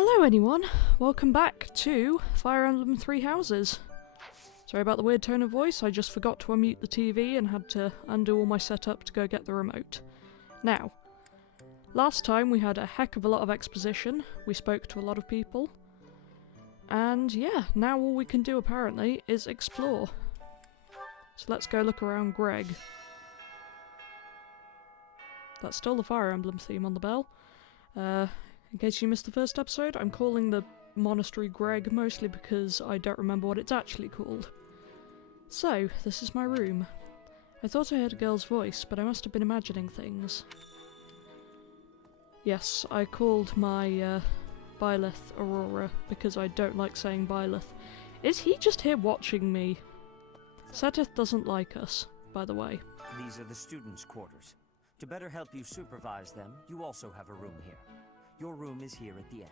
Hello anyone, welcome back to Fire Emblem Three Houses. Sorry about the weird tone of voice, I just forgot to unmute the TV and had to undo all my setup to go get the remote. Now, last time we had a heck of a lot of exposition, we spoke to a lot of people, and yeah, now all we can do apparently is explore. So let's go look around Greg. That's still the Fire Emblem theme on the bell. In case you missed the first episode, I'm calling the monastery Greg mostly because I don't remember what it's actually called. So, this is my room. I thought I heard a girl's voice, but I must have been imagining things. Yes, I called my Byleth Aurora because I don't like saying Byleth. Is he just here watching me? Seteth doesn't like us, by the way. These are the students' quarters. To better help you supervise them, you also have a room here. Your room is here at the end.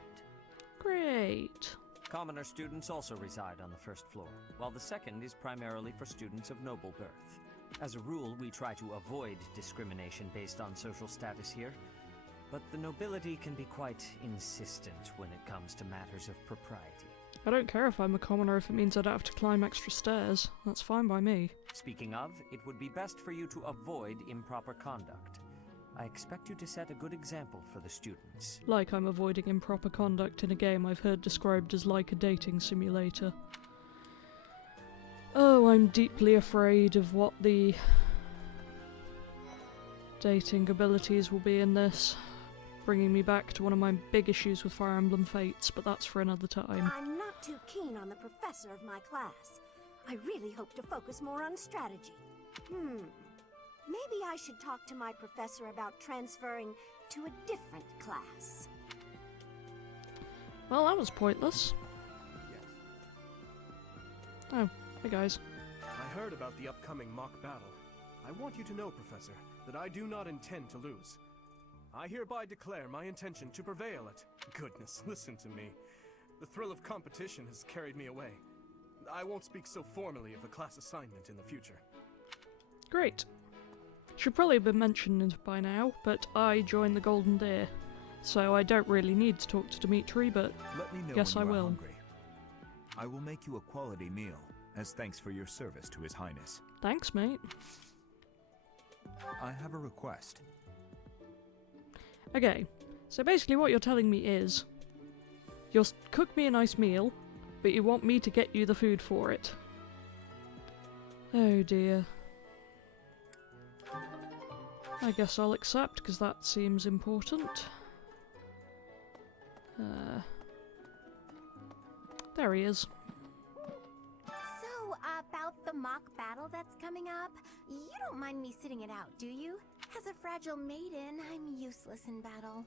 Great. Commoner students also reside on the first floor, while the second is primarily for students of noble birth. As a rule, we try to avoid discrimination based on social status here, but the nobility can be quite insistent when it comes to matters of propriety. I don't care if I'm a commoner if it means I don't have to climb extra stairs. That's fine by me. Speaking of, it would be best for you to avoid improper conduct. I expect you to set a good example for the students. Like I'm avoiding improper conduct in a game I've heard described as like a dating simulator. Oh, I'm deeply afraid of what the dating abilities will be in this, bringing me back to one of my big issues with Fire Emblem Fates, but that's for another time. I'm not too keen on the professor of my class. I really hope to focus more on strategy. Maybe I should talk to my professor about transferring to a different class. Well, that was pointless. Yes. Oh, hey guys. I heard about the upcoming mock battle. I want you to know, Professor, that I do not intend to lose. I hereby declare my intention to prevail at... Goodness, listen to me. The thrill of competition has carried me away. I won't speak so formally of a class assignment in the future. Great. Should probably have been mentioned by now, but I joined the Golden Deer, so I don't really need to talk to Dimitri, but Let me know guess when I you are will. hungry. I will make you a quality meal, as thanks for your service to His Highness. Thanks, mate. I have a request. Okay, so basically what you're telling me is, you'll cook me a nice meal, but you want me to get you the food for it. Oh dear. I guess I'll accept, because that seems important. There he is. So, about the mock battle that's coming up, you don't mind me sitting it out, do you? As a fragile maiden, I'm useless in battle.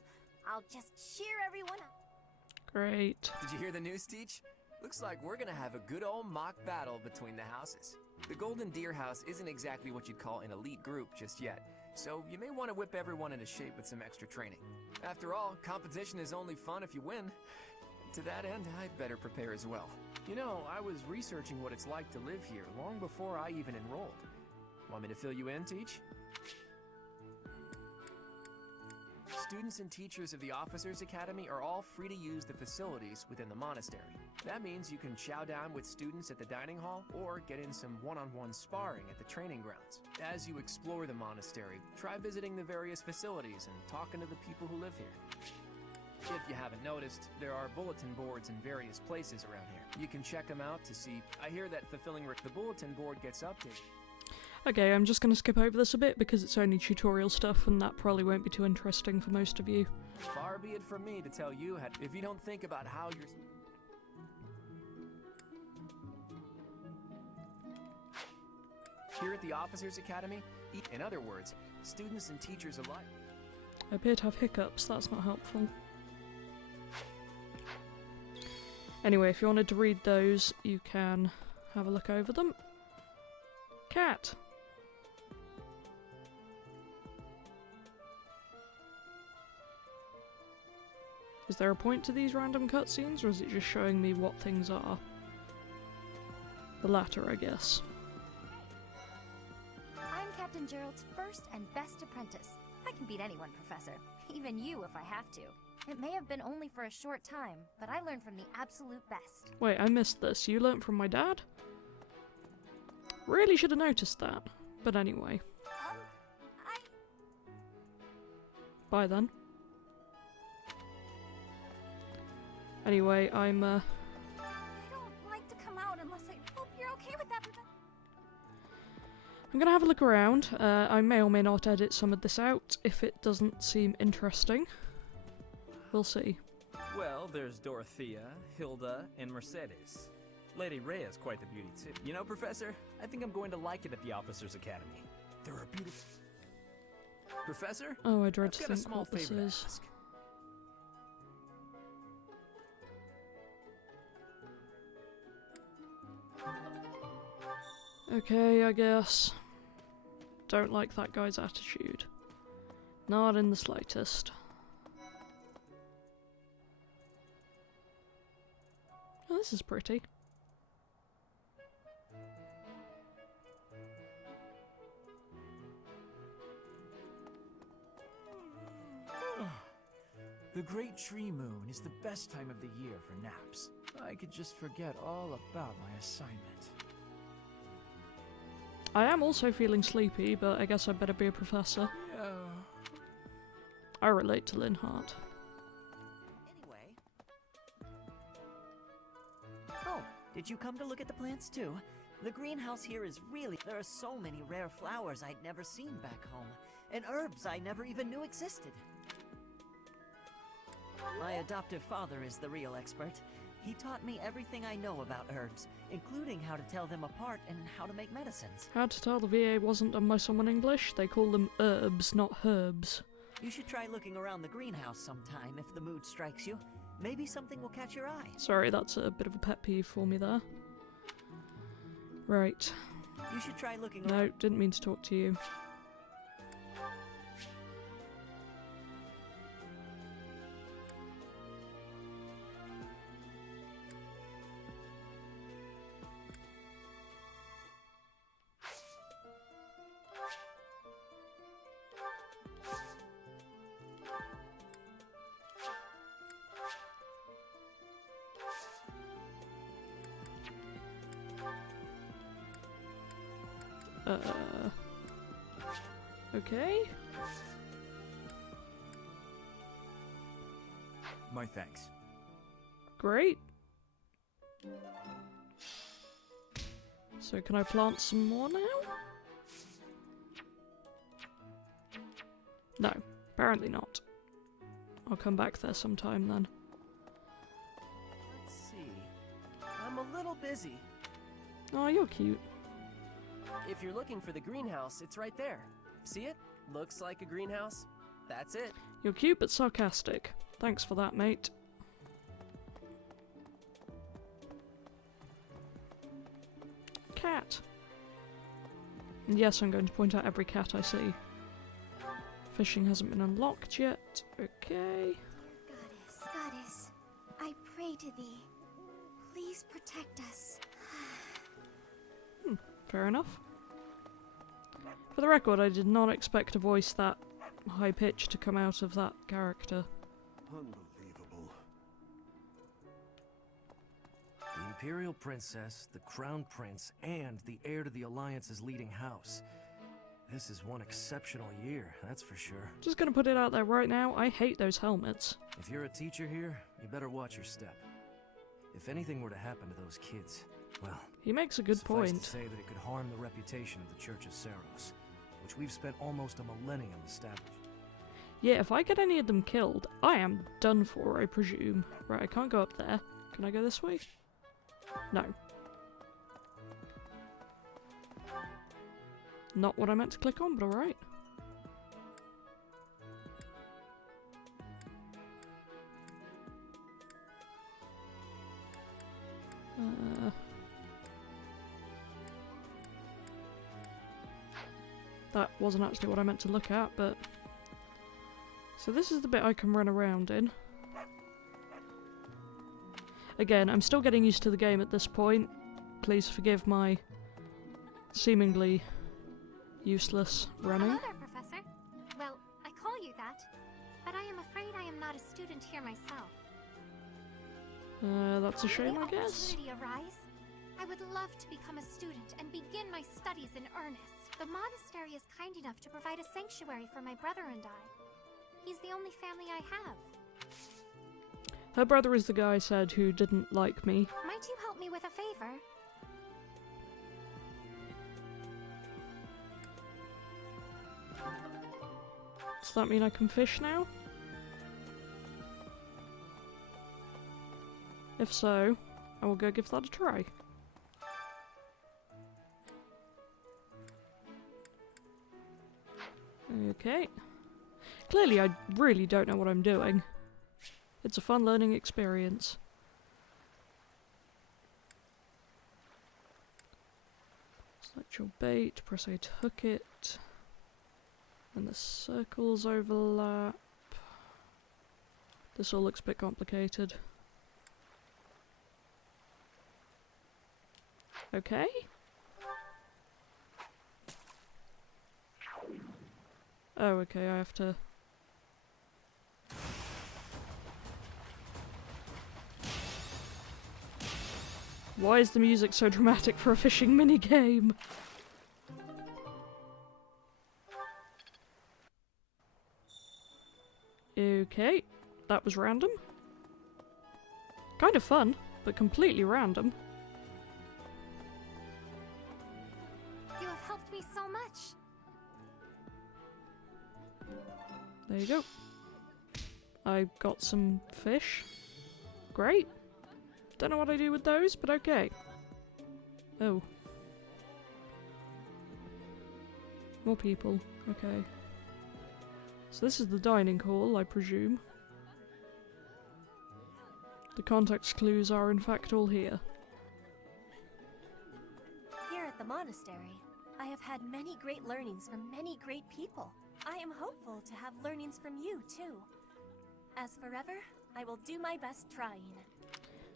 I'll just cheer everyone up. Great. Did you hear the news, Teach? Looks like we're gonna have a good old mock battle between the houses. The Golden Deer House isn't exactly what you'd call an elite group just yet, so you may want to whip everyone into shape with some extra training. After all, competition is only fun if you win. To that end, I'd better prepare as well. You know, I was researching what it's like to live here long before I even enrolled. Want me to fill you in, Teach? Students and teachers of the Officers Academy are all free to use the facilities within the monastery. That means you can chow down with students at the dining hall or get in some one-on-one sparring at the training grounds. As you explore the monastery, try visiting the various facilities and talking to the people who live here. If you haven't noticed, there are bulletin boards in various places around here. You can check them out to see. I hear that fulfilling the bulletin board gets updated. Okay, I'm just going to skip over this a bit because it's only tutorial stuff and that probably won't be too interesting for most of you. Far be it from me to tell you if you don't think about how you're... Here at the Officers Academy, in other words, students and teachers alike. I appear to have hiccups, that's not helpful. Anyway, if you wanted to read those, you can have a look over them. Cat! Is there a point to these random cutscenes, or is it just showing me what things are? The latter, I guess. I'm Captain Gerald's first and best apprentice. I can beat anyone, Professor. Even you if I have to. It may have been only for a short time, but I learned from the absolute best. Wait, I missed this. You learnt from my dad? Really should have noticed that. But anyway. Bye then. Anyway, I don't like to come out unless I hope you're okay with that. I'm gonna have a look around. I may or may not edit some of this out if it doesn't seem interesting. We'll see. Well, there's Dorothea, Hilda, and Mercedes. Lady Rhea's quite the beauty too. You know, Professor, I think I'm going to like it at the Officers' Academy. There are beautiful... Professor? Oh, I dread I've to got a think small what this favor to is. ask. Okay, I guess. Don't like that guy's attitude. Not in the slightest. Oh, this is pretty. The Great Tree Moon is the best time of the year for naps. I could just forget all about my assignment. I am also feeling sleepy, but I guess I better be a professor. Yeah. I relate to Linhart. Anyway. Oh, did you come to look at the plants too? The greenhouse here is really... There are so many rare flowers I'd never seen back home, and herbs I never even knew existed. My adoptive father is the real expert. He taught me everything I know about herbs, including how to tell them apart and how to make medicines. How to tell the VA wasn't done by someone English? They call them herbs, not herbs. You should try looking around the greenhouse sometime if the mood strikes you. Maybe something will catch your eye. Sorry, that's a bit of a pet peeve for me there. Right. You should try looking No, around. didn't mean to talk to you. Okay. My thanks. Great. So can I plant some more now? No, apparently not. I'll come back there sometime then. Let's see. I'm a little busy. Oh, you're cute. If you're looking for the greenhouse, it's right there. See it? Looks like a greenhouse. That's it. You're cute but sarcastic. Thanks for that, mate. Cat. And yes, I'm going to point out every cat I see. Fishing hasn't been unlocked yet. Okay. Goddess, I pray to thee. Please protect us. Fair enough. For the record, I did not expect a voice that high pitched to come out of that character. Unbelievable. The Imperial Princess, the Crown Prince, and the heir to the Alliance's leading house. This is one exceptional year, that's for sure. Just gonna put it out there right now, I hate those helmets. If you're a teacher here, you better watch your step. If anything were to happen to those kids, well... He makes a good suffice point. to say that it could harm the reputation of the Church of Saros, which we've spent almost a millennium establishing. Yeah, if I get any of them killed, I am done for, I presume. Right, I can't go up there. Can I go this way? No. Not what I meant to click on, but alright. That wasn't actually what I meant to look at, but... So this is the bit I can run around in. Again, I'm still getting used to the game at this point. Please forgive my seemingly useless running. Hello there, Professor. Well, I call you that, but I am afraid I am not a student here That's a shame, I guess. Opportunity arise? I would love to become a student and begin my studies in earnest. The monastery is kind enough to provide a sanctuary for my brother and I. He's the only family I have. Her brother is the guy I said who didn't like me. Might you help me with a favor? Does that mean I can fish now? If so, I will go give that a try. Okay. Clearly I really don't know what I'm doing. It's a fun learning experience. Select your bait, press A to hook it. And the circles overlap. This all looks a bit complicated. Okay. Oh, okay, I have to... Why is the music so dramatic for a fishing minigame? Okay, that was random. Kind of fun, but completely random. You have helped me so much. There you go. I got some fish. Great. Don't know what I do with those, but okay. Oh. More people. Okay. So this is the dining hall, I presume. The context clues are in fact all here. Here at the monastery, I have had many great learnings from many great people. I am hopeful to have learnings from you, too. As forever, I will do my best trying.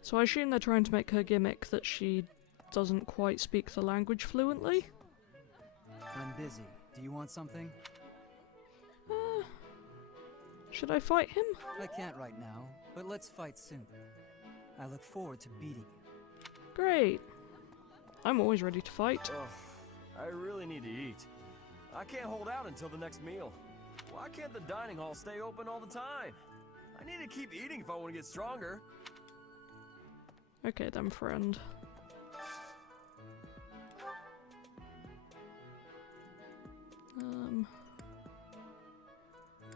So I assume they're trying to make her gimmick that she doesn't quite speak the language fluently? I'm busy. Do you want something? Should I fight him? I can't right now, but let's fight soon. I look forward to beating you. Great. I'm always ready to fight. Oh, I really need to eat. I can't hold out until the next meal. Why can't the dining hall stay open all the time? I need to keep eating if I want to get stronger. Okay then, friend.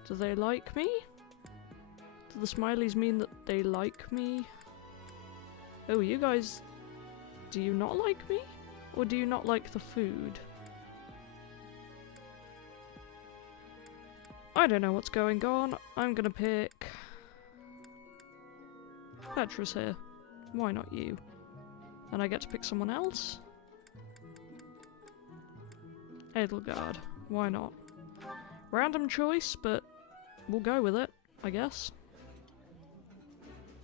Do they like me? Do the smileys mean that they like me? Oh, you guys... Do you not like me? Or do you not like the food? I don't know what's going on. I'm gonna pick... Petra's here. Why not you? And I get to pick someone else? Edelgard. Why not? Random choice, but we'll go with it, I guess.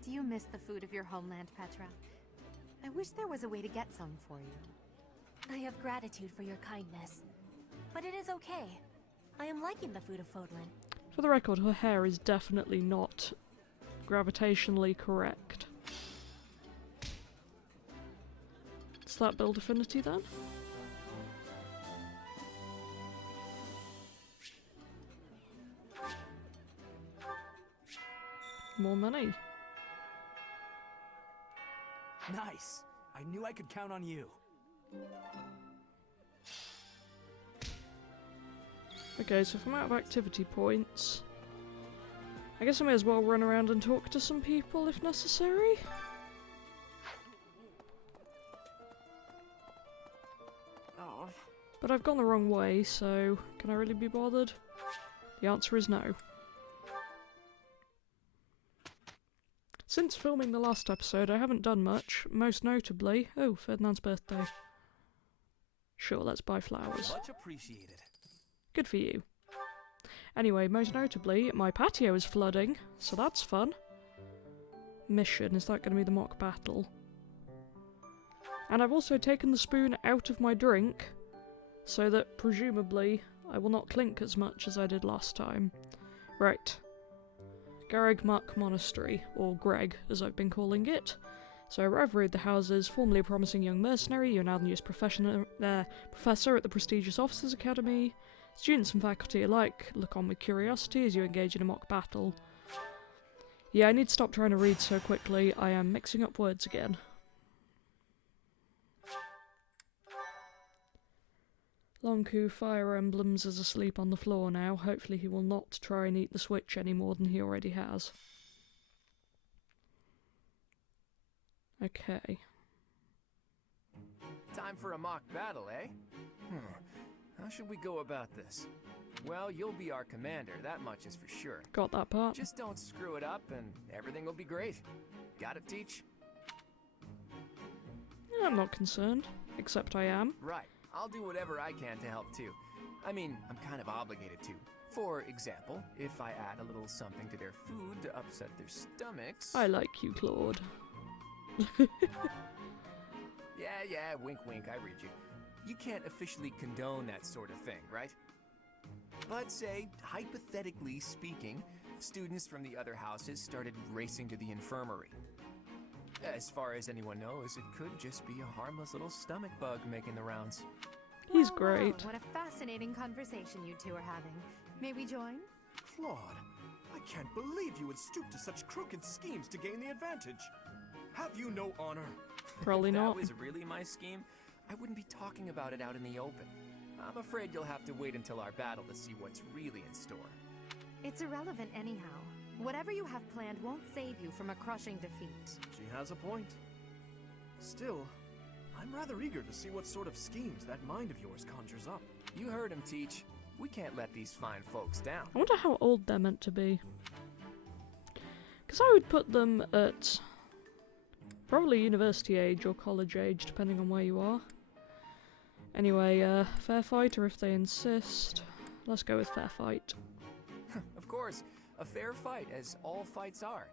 Do you miss the food of your homeland, Petra? I wish there was a way to get some for you. I have gratitude for your kindness, but it is okay. I am liking the food of Fodlan. For the record, her hair is definitely not gravitationally correct. Does that build affinity then? More money. Nice. I knew I could count on you. Okay, so if I'm out of activity points, I guess I may as well run around and talk to some people if necessary. Oh. But I've gone the wrong way, so can I really be bothered? The answer is no. Since filming the last episode, I haven't done much, most notably... Oh, Ferdinand's birthday. Sure, let's buy flowers. Much appreciated. Good for you. Anyway, most notably, my patio is flooding, so that's fun. Mission, is that going to be the mock battle? And I've also taken the spoon out of my drink, so that, presumably, I will not clink as much as I did last time. Right. Garrigmuck Monastery, or Greg, as I've been calling it. So, Reverie of the Houses, formerly a promising young mercenary, you're now the newest professor at the prestigious Officers' Academy. Students and faculty alike look on with curiosity as you engage in a mock battle. Yeah, I need to stop trying to read so quickly. I am mixing up words again. Lonku Fire Emblems is asleep on the floor now. Hopefully he will not try and eat the switch any more than he already has. Okay. Time for a mock battle, eh? How should we go about this? Well, you'll be our commander, that much is for sure. Got that part. Just don't screw it up and everything will be great. Got it, Teach? Yeah, I'm not concerned, except I am. Right. I'll do whatever I can to help too. I mean, I'm kind of obligated to. For example, if I add a little something to their food to upset their stomachs... I like you, Claude. Yeah, wink wink, I read you. You can't officially condone that sort of thing, right? But say, hypothetically speaking, students from the other houses started racing to the infirmary. As far as anyone knows, it could just be a harmless little stomach bug making the rounds. He's great. What a fascinating conversation you two are having. May we join? Claude, I can't believe you would stoop to such crooked schemes to gain the advantage. Have you no honor? Probably not. If that was really my scheme, I wouldn't be talking about it out in the open. I'm afraid you'll have to wait until our battle to see what's really in store. It's irrelevant anyhow. Whatever you have planned won't save you from a crushing defeat. She has a point. Still, I'm rather eager to see what sort of schemes that mind of yours conjures up. You heard him, Teach. We can't let these fine folks down. I wonder how old they're meant to be. Because I would put them at probably university age or college age, depending on where you are. Anyway, fair fight, or if they insist. Let's go with fair fight. Of course, a fair fight, as all fights are.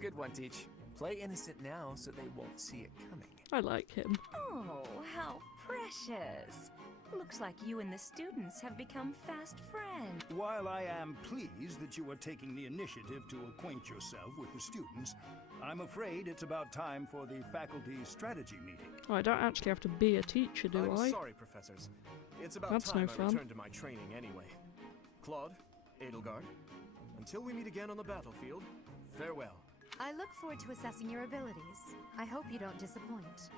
Good one, Teach. Play innocent now so they won't see it coming. I like him. Oh, how precious. Looks like you and the students have become fast friends. While I am pleased that you are taking the initiative to acquaint yourself with the students, I'm afraid it's about time for the faculty strategy meeting. Oh, I don't actually have to be a teacher, do I'm I? sorry, professors. It's about That's time no I fun. return to my training anyway. Claude, Edelgard, until we meet again on the battlefield, farewell. I look forward to assessing your abilities. I hope you don't disappoint.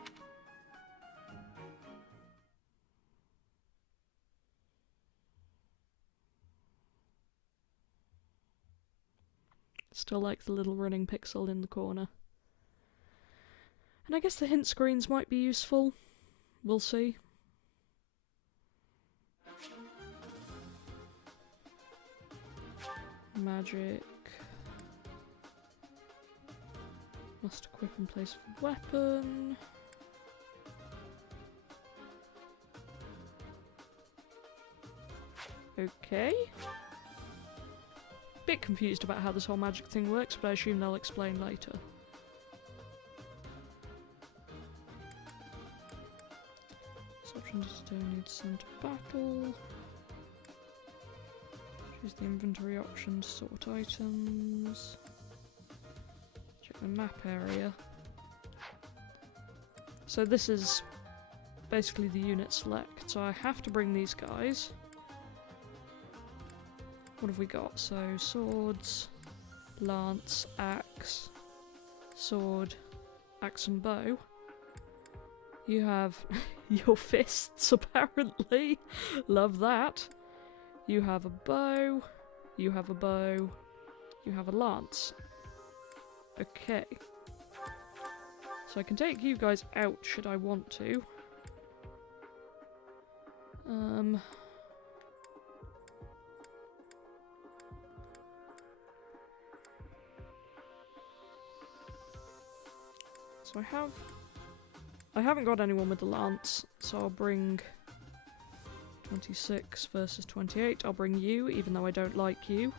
Still like the little running pixel in the corner. And I guess the hint screens might be useful. We'll see. Magic. Must equip and place a weapon. Okay. Bit confused about how this whole magic thing works, but I assume they'll explain later. Option to donate send to battle. Choose the inventory option to sort items. Check the map area. So this is basically the unit select. So I have to bring these guys. What have we got? So swords, lance, axe, sword, axe and bow. You have your fists, apparently. Love that. You have a bow. You have a bow. You have a lance. Okay. So I can take you guys out should I want to. So I haven't got anyone with the lance, so I'll bring 26 versus 28. I'll bring you, even though I don't like you.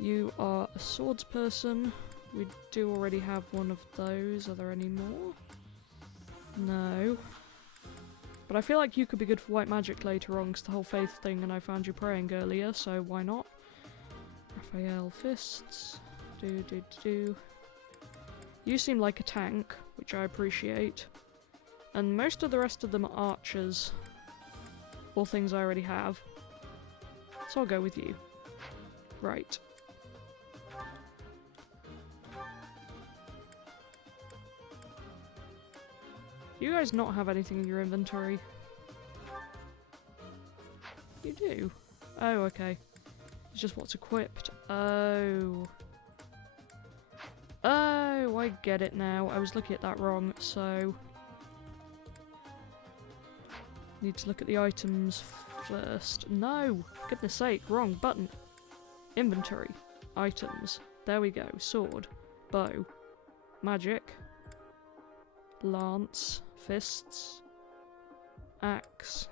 You are a swords person. We do already have one of those. Are there any more? No. But I feel like you could be good for white magic later on, because the whole faith thing, and I found you praying earlier, so why not? Raphael, fists. Do. You seem like a tank, which I appreciate. And most of the rest of them are archers. All things I already have. So I'll go with you. Right. Do you guys not have anything in your inventory? You do? Oh, okay. It's just what's equipped. Oh. Oh, I get it now. I was looking at that wrong, so... Need to look at the items first. No! For goodness sake, wrong button. Inventory. Items. There we go. Sword. Bow. Magic. Lance. Fists. Axe.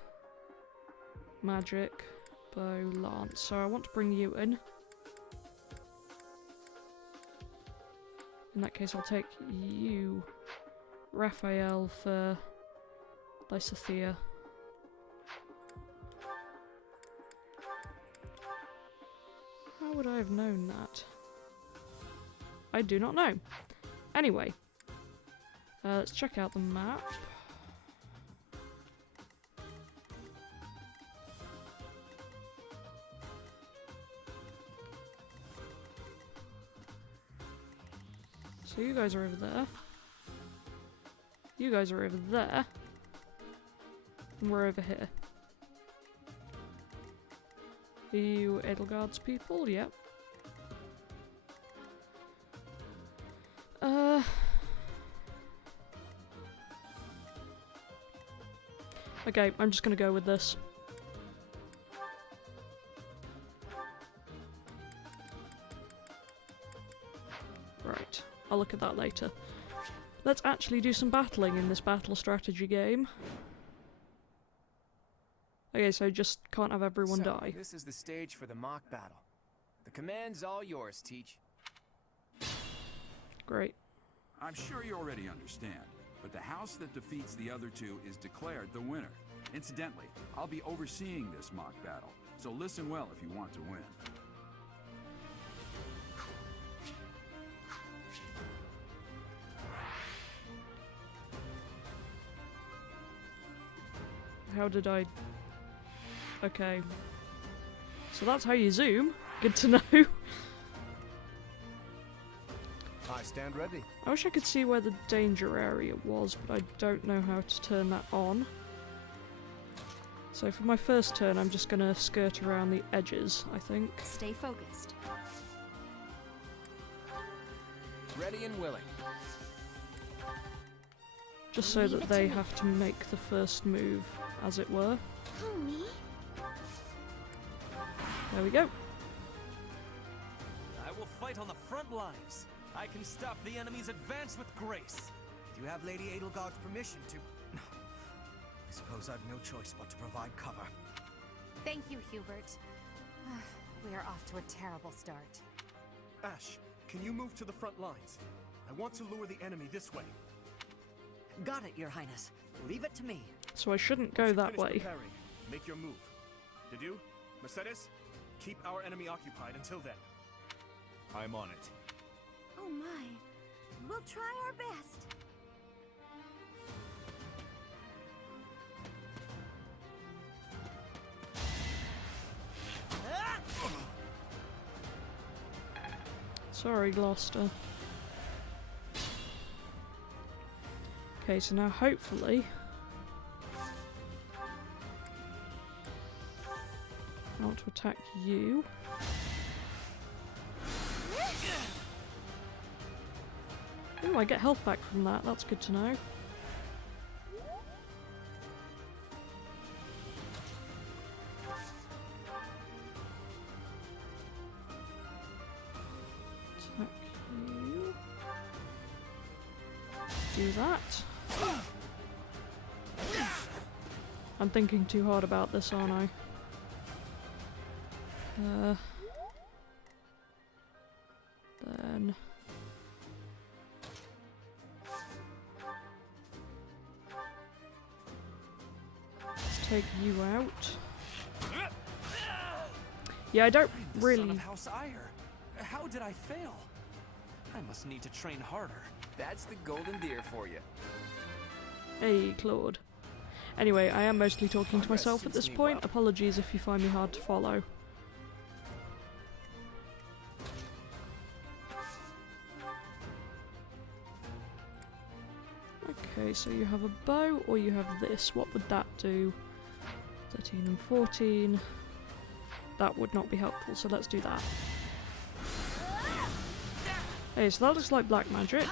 Magic. Bow. Lance. So I want to bring you in. In that case, I'll take you, Raphael, for Lysathea. How would I have known that? I do not know. Anyway, let's check out the map. So you guys are over there. You guys are over there. And we're over here. Are you Edelgard's people? Yep. Okay, I'm just gonna go with this. Right. I'll look at that later. Let's actually do some battling in this battle strategy game. Okay, so just can't have everyone die. This is the stage for the mock battle. The command's all yours, Teach. Great. I'm sure you already understand, but the house that defeats the other two is declared the winner. Incidentally, I'll be overseeing this mock battle, so listen well if you want to win. How did I... Okay. So that's how you zoom. Good to know. I stand ready. I wish I could see where the danger area was, but I don't know how to turn that on. So for my first turn, I'm just gonna skirt around the edges, I think. Stay focused. Ready and willing. Just so that they have to make the first move, as it were. Oh, me? There we go. I will fight on the front lines. I can stop the enemy's advance with grace. Do you have Lady Edelgard's permission to... I suppose I've no choice but to provide cover. Thank you, Hubert. We are off to a terrible start. Ash, can you move to the front lines? I want to lure the enemy this way. Got it, Your Highness. Leave it to me. So I shouldn't go that way. Preparing, make your move. Did you? Mercedes? Keep our enemy occupied until then. I'm on it. Oh my. We'll try our best. Sorry, Gloucester. Okay, so now hopefully... I want to attack you. Ooh, I get health back from that. That's good to know. Attack you. Do that. I'm thinking too hard about this, aren't I? Then... let's take you out. Yeah, I don't really... How did I fail? I must need to train harder. That's the golden deer for you. Hey, Claude. Anyway, I am mostly talking to myself at this point. Apologies if you find me hard to follow. Okay, so you have a bow or you have this. What would that do? 13 and 14. That would not be helpful, so let's do that. Hey, so that looks like black magic.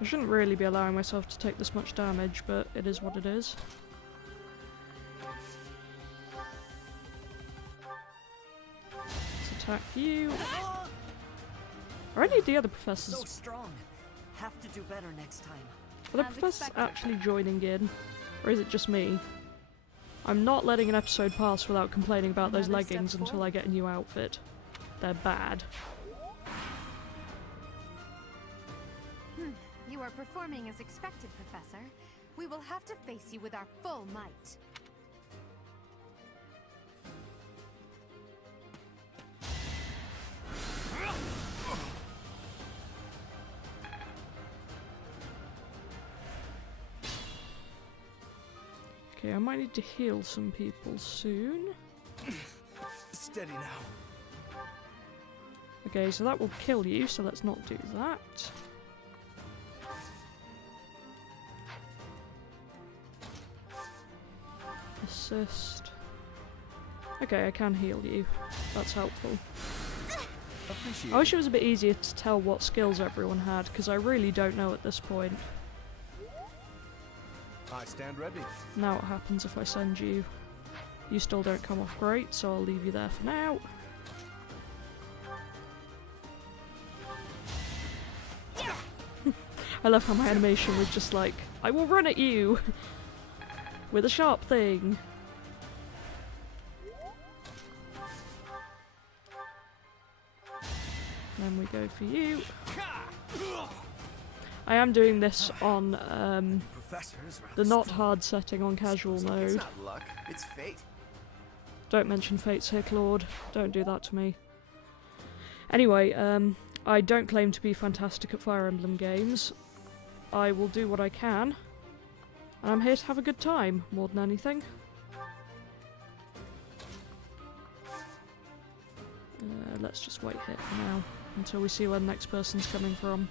I shouldn't really be allowing myself to take this much damage, but it is what it is. Let's attack you. Are any of the other professors... So strong. Have to do better next time. Are the professors actually joining in? Or is it just me? I'm not letting an episode pass without complaining about those leggings until I get a new outfit. They're bad. You are performing as expected, Professor. We will have to face you with our full might. Okay, I might need to heal some people soon. Steady now. Okay, so that will kill you, so let's not do that. Assist. Okay, I can heal you. That's helpful. I wish it was a bit easier to tell what skills everyone had, because I really don't know at this point. I stand ready. Now what happens if I send you? You still don't come off great, so I'll leave you there for now. I love how my animation was just like, I will run at you! With a sharp thing. Then we go for you. I am doing this on the not hard setting on casual mode. It's not luck, it's fate. Don't mention fates here, Claude. Don't do that to me. Anyway, I don't claim to be fantastic at Fire Emblem games. I will do what I can. And I'm here to have a good time, more than anything. Let's just wait here for now, until we see where the next person's coming from.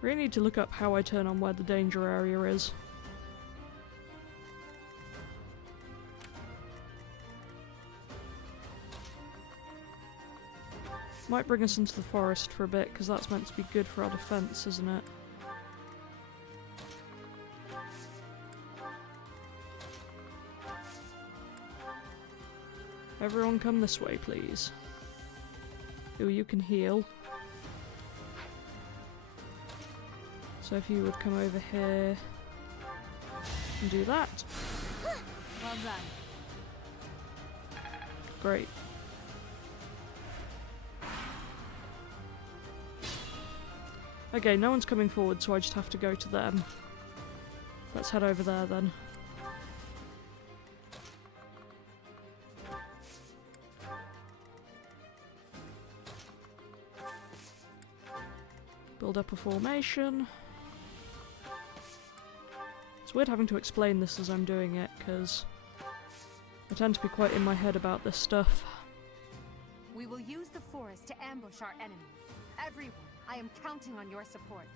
Really need to look up how I turn on where the danger area is. Might bring us into the forest for a bit, because that's meant to be good for our defense, isn't it? Everyone come this way, please. Ooh, you can heal. So if you would come over here and do that. Well done. Great. Okay, no one's coming forward, so I just have to go to them. Let's head over there then. Build up a formation. It's weird having to explain this as I'm doing it, because I tend to be quite in my head about this stuff. We will use the forest to ambush our enemy. Everyone, I am counting on your support.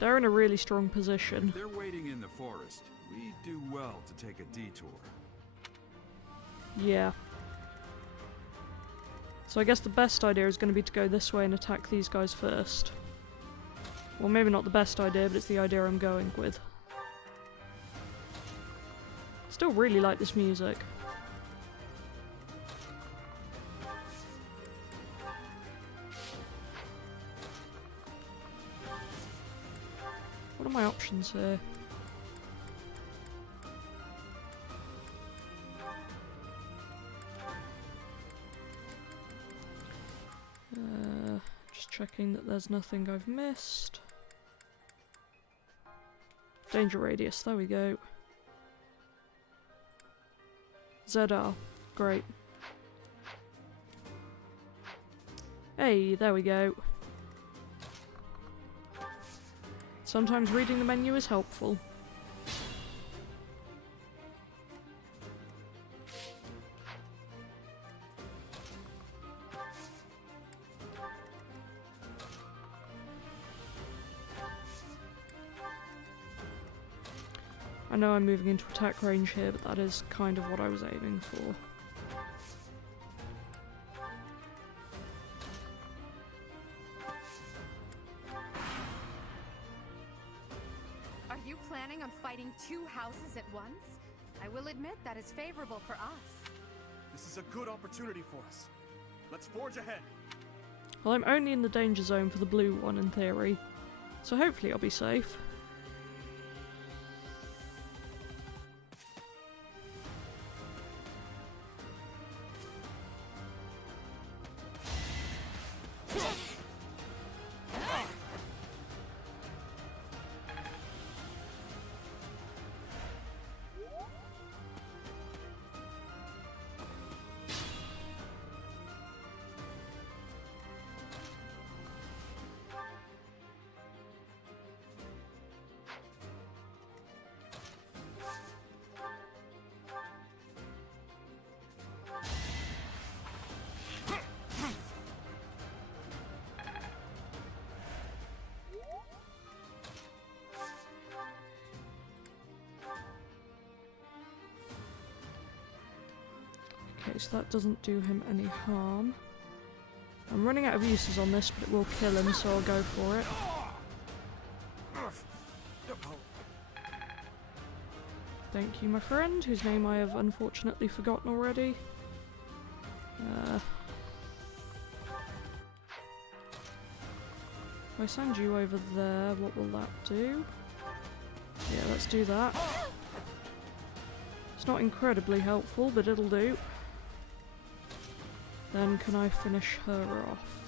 They're in a really strong position. If they're waiting in the forest, we do well to take a detour. Yeah. So I guess the best idea is going to be to go this way and attack these guys first. Well, maybe not the best idea, but it's the idea I'm going with. Still really like this music. What are my options here? Just checking that there's nothing I've missed. Danger radius, there we go. ZR, great. Hey, there we go. Sometimes reading the menu is helpful. I know I'm moving into attack range here, but that is kind of what I was aiming for. Are you planning on fighting 2 houses at once? I will admit that is favorable for us. This is a good opportunity for us. Let's forge ahead. Well, I'm only in the danger zone for the blue one in theory, so hopefully I'll be safe. Okay, so that doesn't do him any harm. I'm running out of uses on this, but it will kill him, so I'll go for it. Thank you, my friend, whose name I have unfortunately forgotten already. If I send you over there, what will that do? Yeah, let's do that. It's not incredibly helpful, but it'll do. Then can I finish her off?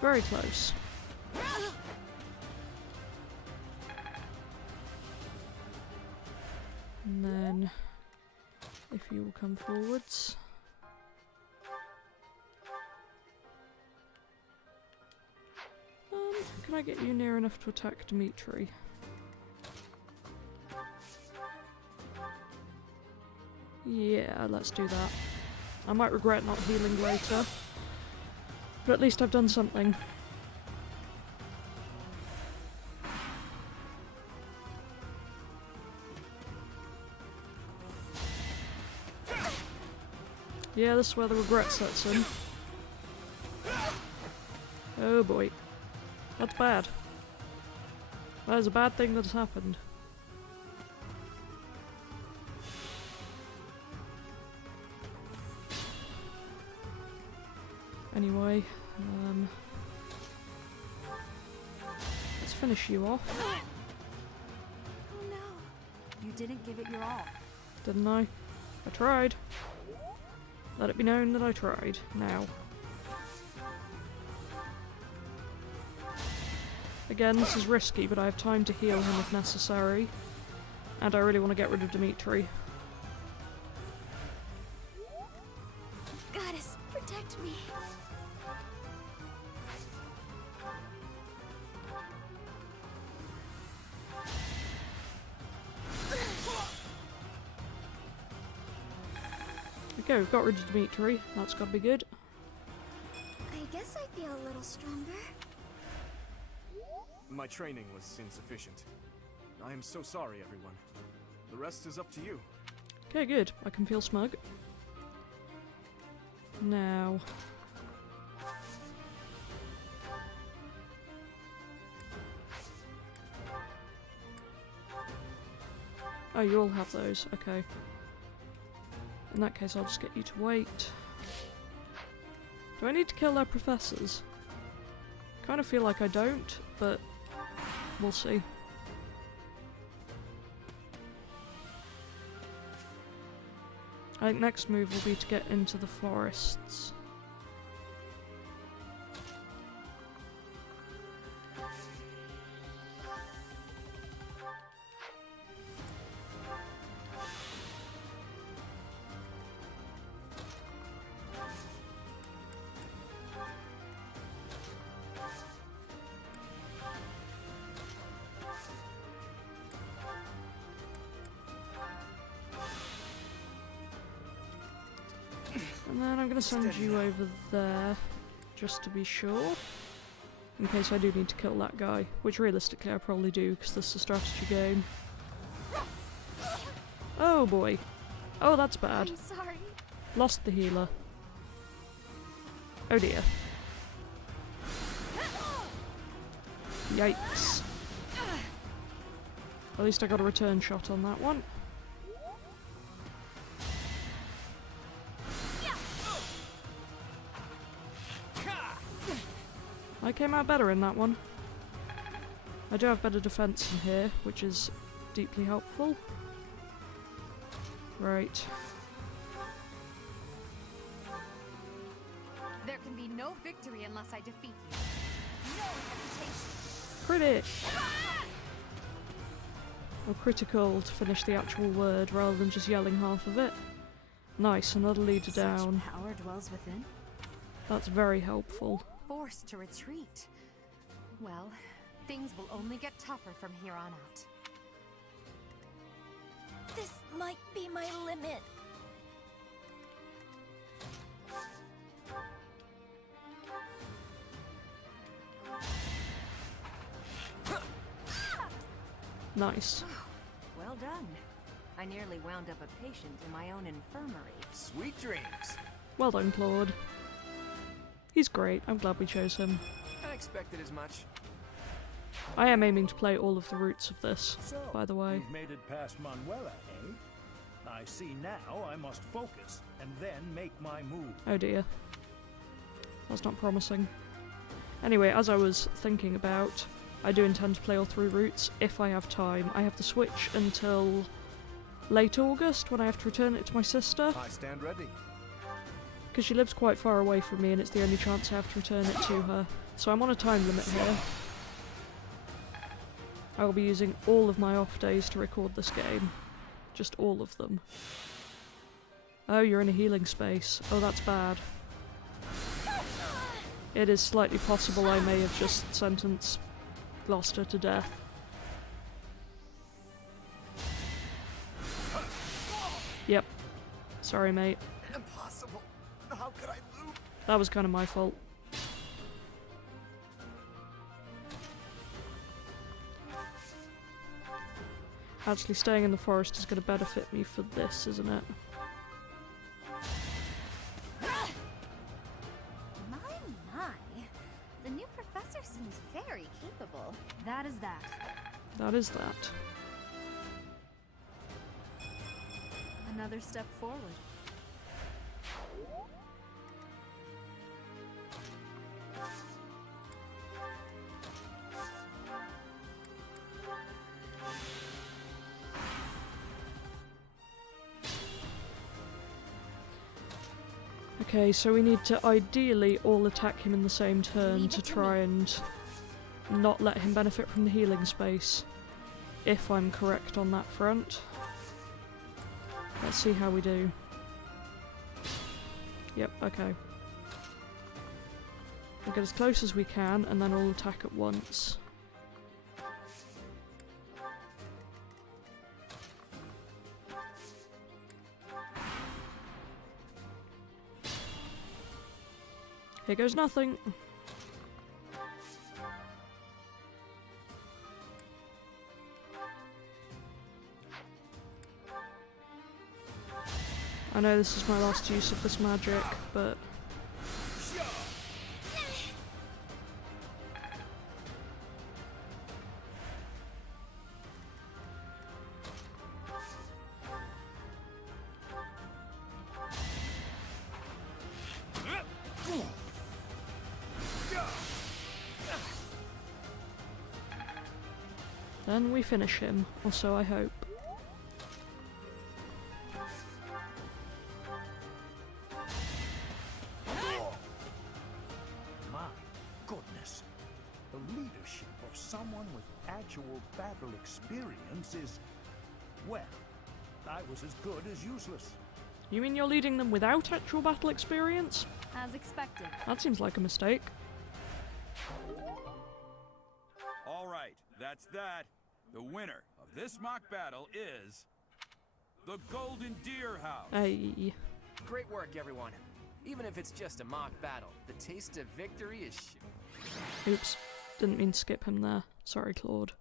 Very close. And then, if you will come forwards. Can I get you near enough to attack Dimitri? Yeah, let's do that. I might regret not healing later, but at least I've done something. Yeah, this is where the regret sets in. Oh boy. That's bad. That is a bad thing that has happened. Anyway, let's finish you off. Oh no. You didn't give it your all. Didn't I? I tried. Let it be known that I tried. Now. Again, this is risky, but I have time to heal him if necessary. And I really want to get rid of Dimitri. Goddess, protect me. Okay, we've got rid of Dimitri. That's gotta be good. I guess I feel a little stronger. My training was insufficient. I am so sorry, everyone. The rest is up to you. Okay, good. I can feel smug. Now... oh, you all have those. Okay. In that case, I'll just get you to wait. Do I need to kill their professors? Kind of feel like I don't, but we'll see. I think next move will be to get into the forests. And then I'm going to send you over there, just to be sure. In case I do need to kill that guy. Which realistically I probably do, because this is a strategy game. Oh boy. Oh, that's bad. I'm sorry. Lost the healer. Oh dear. Yikes. At least I got a return shot on that one. I came out better in that one. I do have better defense in here, which is deeply helpful. Right. There can be no victory unless I defeat you. No hesitation. Crit! Or critical to finish the actual word rather than just yelling half of it. Nice, another leader down. Such power dwells within. That's very helpful. Forced to retreat. Well, things will only get tougher from here on out. This might be my limit. Nice. Well done. I nearly wound up a patient in my own infirmary. Sweet dreams. Well done, Claude. He's great. I'm glad we chose him. I expected as much. I am aiming to play all of the routes of this, So, by the way. you've made it past Manuela, eh? I see now I must focus and then make my move. Oh dear. That's not promising. Anyway, as I was thinking about, I do intend to play all 3 routes if I have time. I have the Switch until late August when I have to return it to my sister. I stand ready. Because she lives quite far away from me and it's the only chance I have to return it to her. So I'm on a time limit here. I will be using all of my off days to record this game. Just all of them. Oh, you're in a healing space. Oh, that's bad. It is slightly possible I may have just sentenced Gloucester to death. Yep. Sorry, mate. Impossible. How could I lose? That was kind of my fault. Actually, staying in the forest is going to benefit me for this, isn't it? My. The new professor seems very capable. That is that. That is that. Another step forward. Okay, so we need to ideally all attack him in the same turn Leave to it to try me. and not let him benefit from the healing space. If I'm correct on that front. Let's see how we do. Yep, okay. We'll get as close as we can and then all attack at once. Here goes nothing. I know this is my last use of this magic, but... then we finish him, or so I hope. My goodness. The leadership of someone with actual battle experience is... well, I was as good as useless. You mean you're leading them without actual battle experience? As expected. That seems like a mistake. All right, that's that. The winner of this mock battle is the Golden Deer House. Hey. Great work, everyone. Even if it's just a mock battle, the taste of victory is Oops, didn't mean to skip him there. Sorry, Claude.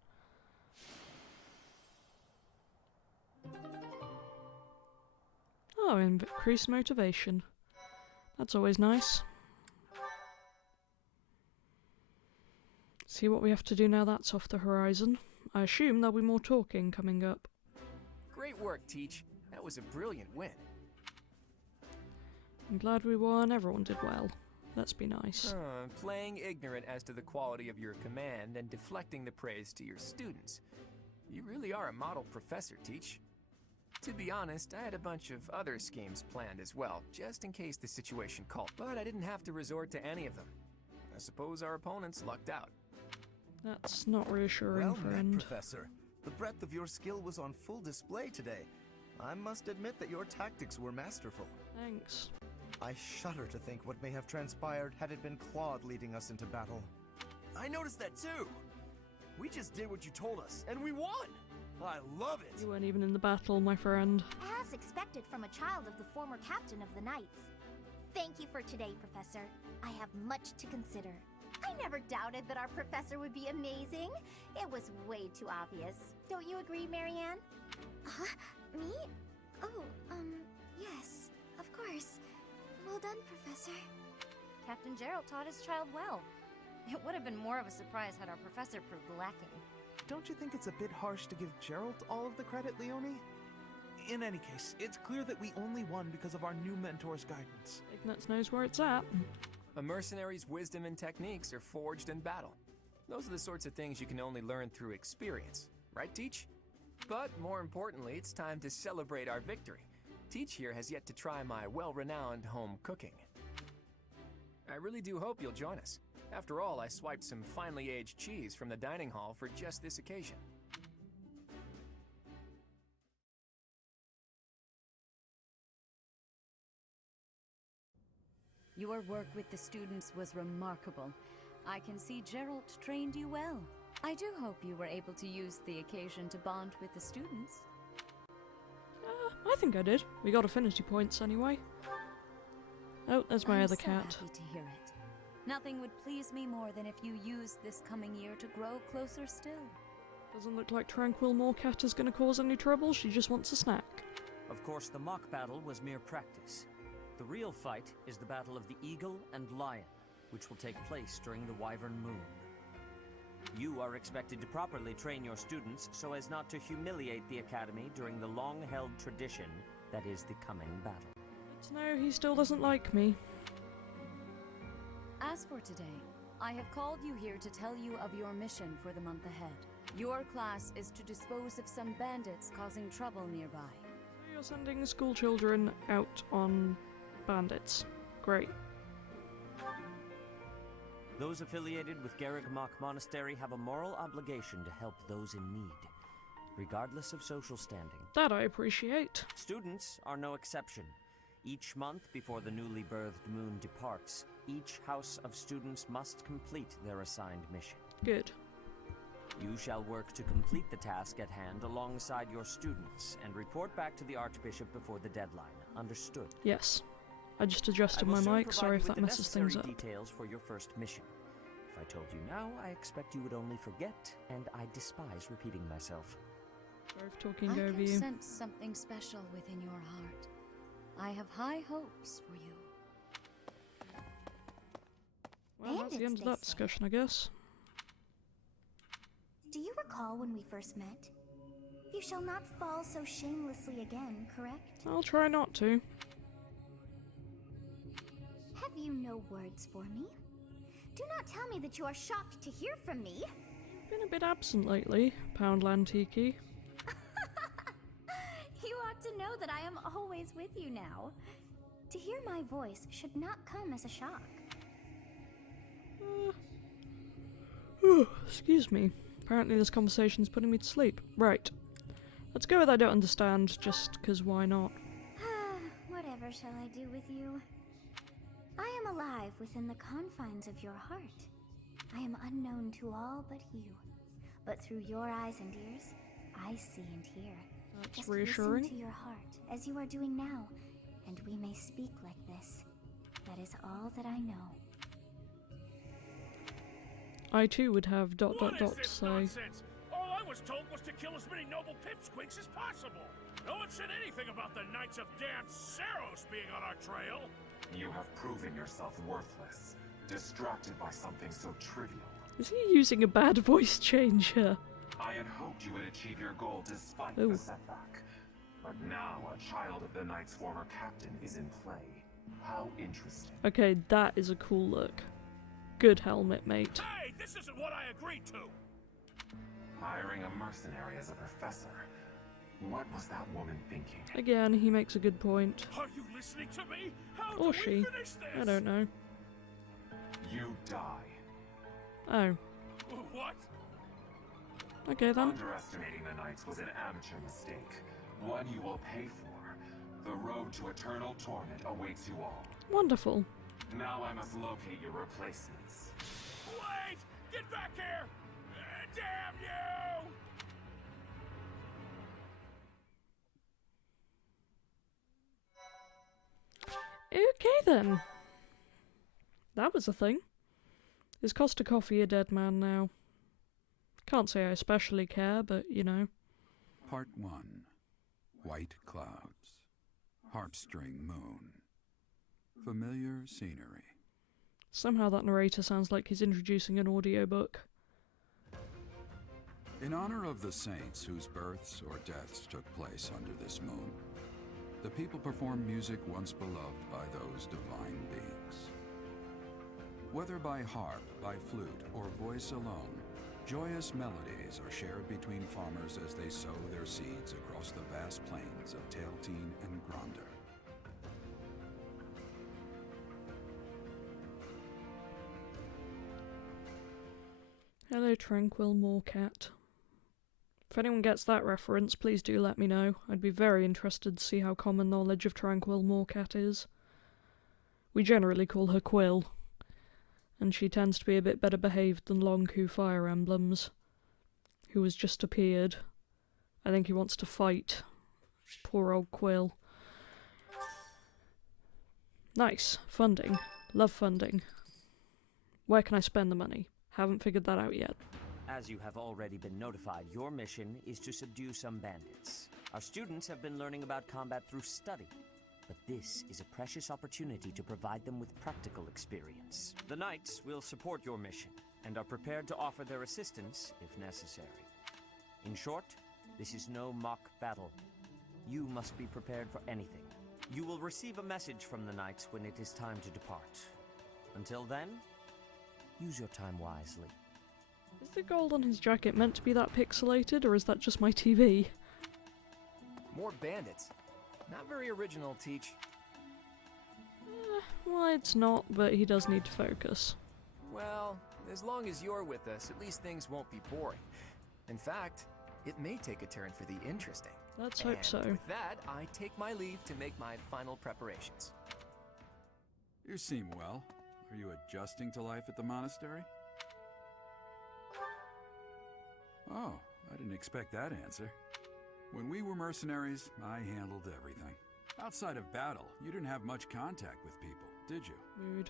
Oh, increased motivation. That's always nice. See what we have to do now that's off the horizon. I assume there'll be more talking coming up. Great work, Teach. That was a brilliant win. I'm glad we won, everyone did well. Let's be nice. Playing ignorant as to the quality of your command and deflecting the praise to your students. You really are a model professor, Teach. To be honest, I had a bunch of other schemes planned as well, just in case the situation called. But I didn't have to resort to any of them. I suppose our opponents lucked out. That's not reassuring, Well friend. met, Professor. The breadth of your skill was on full display today. I must admit that your tactics were masterful. Thanks. I shudder to think what may have transpired had it been Claude leading us into battle. I noticed that too. We just did what you told us, and we won! I love it! You weren't even in the battle, my friend. As expected from a child of the former captain of the Knights. Thank you for today, Professor. I have much to consider. I never doubted that our professor would be amazing. It was way too obvious. Don't you agree, Marianne? Huh? Me? Oh, yes, of course. Well done, Professor. Captain Gerald taught his child well. It would have been more of a surprise had our professor proved lacking. Don't you think it's a bit harsh to give Gerald all of the credit, Leonie? In any case, it's clear that we only won because of our new mentor's guidance. Ignatz knows where it's at. A mercenary's wisdom and techniques are forged in battle. Those are the sorts of things you can only learn through experience. Right, Teach? But more importantly, it's time to celebrate our victory. Teach here has yet to try my well-renowned home cooking. I really do hope you'll join us. After all, I swiped some finely aged cheese from the dining hall for just this occasion. Your work with the students was remarkable. I can see Gerald trained you well. I do hope you were able to use the occasion to bond with the students. I think I did. We got affinity points anyway. Oh, there's my other cat. I'm so happy to hear it. Nothing would please me more than if you used this coming year to grow closer still. Doesn't look like Tranquil Moorcat is going to cause any trouble. She just wants a snack. Of course, the mock battle was mere practice. The real fight is the battle of the Eagle and Lion, which will take place during the Wyvern Moon. You are expected to properly train your students so as not to humiliate the Academy during the long-held tradition that is the coming battle. No, he still doesn't like me. As for today, I have called you here to tell you of your mission for the month ahead. Your class is to dispose of some bandits causing trouble nearby. You're sending school children out on bandits. Great. Those affiliated with Garreg-Mach Monastery have a moral obligation to help those in need, regardless of social standing. That I appreciate. Students are no exception. Each month before the newly birthed moon departs, each house of students must complete their assigned mission. Good. You shall work to complete the task at hand alongside your students and report back to the Archbishop before the deadline. Understood? Yes. I just adjusted my mic, sorry if that messes things up. Details for your first mission. If I told you now, I expect you would only forget, and I despise repeating myself. Sorry for talking I over can you. sense something special within your heart. I have high hopes for you. Well, that's the end of that discussion, I guess. Do you recall when we first met? You shall not fall so shamelessly again, correct? I'll try not to. Have you no words for me? Do not tell me that you are shocked to hear from me. Been a bit absent lately, Poundland Tiki. You ought to know that I am always with you now. To hear my voice should not come as a shock. Excuse me. Apparently this conversation's putting me to sleep. Right. Let's go with I don't understand, just 'cause why not? Whatever shall I do with you? I am alive within the confines of your heart. I am unknown to all but you. But through your eyes and ears, I see and hear. That's Just reassuring. listen to your heart, as you are doing now, and we may speak like this. That is all that I know. I too would have ... What is this say. nonsense? All I was told was to kill as many noble pipsqueaks as possible. No one said anything about the Knights of Damn Saros being on our trail. You have proven yourself worthless, distracted by something so trivial. Is he using a bad voice change here? I had hoped you would achieve your goal despite Ooh. the setback. But now a child of the Knight's former captain is in play. How interesting. Okay, that is a cool look. Good helmet, mate. Hey, this isn't what I agreed to. Hiring a mercenary as a professor. What was that woman thinking? Again, he makes a good point. Are you listening to me? How Or do we she. finish this? I don't know. You die. Oh. What? Okay then. Underestimating the Knights was an amateur mistake. One you will pay for. The road to eternal torment awaits you all. Wonderful. Now I must locate your replacements. Wait! Get back here! Damn you! Okay then. That was a thing. Is Costa Coffee a dead man now? Can't say I especially care, but you know. Part 1. White clouds. Harpstring moon. Familiar scenery. Somehow that narrator sounds like he's introducing an audiobook. In honor of the saints whose births or deaths took place under this moon, the people perform music once beloved by those divine beings. Whether by harp, by flute, or voice alone, joyous melodies are shared between farmers as they sow their seeds across the vast plains of Tailteen and Gronder. Hello, Tranquil Moorcat. If anyone gets that reference, please do let me know. I'd be very interested to see how common knowledge of Tranquil Moorcat is. We generally call her Quill, and she tends to be a bit better behaved than Lonku Fire Emblems, who has just appeared. I think he wants to fight. Poor old Quill. Nice. Funding. Love funding. Where can I spend the money? Haven't figured that out yet. As you have already been notified, your mission is to subdue some bandits. Our students have been learning about combat through study, but this is a precious opportunity to provide them with practical experience. The Knights will support your mission, and are prepared to offer their assistance if necessary. In short, this is no mock battle. You must be prepared for anything. You will receive a message from the Knights when it is time to depart. Until then, use your time wisely. Is the gold on his jacket meant to be that pixelated, or is that just my TV? More bandits. Not very original, Teach. Well, it's not, but he does need to focus. Well, as long as you're with us, at least things won't be boring. In fact, it may take a turn for the interesting. Let's hope so. With that, I take my leave to make my final preparations. You seem well. Are you adjusting to life at the monastery? Oh, I didn't expect that answer. When we were mercenaries, I handled everything. Outside of battle, you didn't have much contact with people, did you? Mood.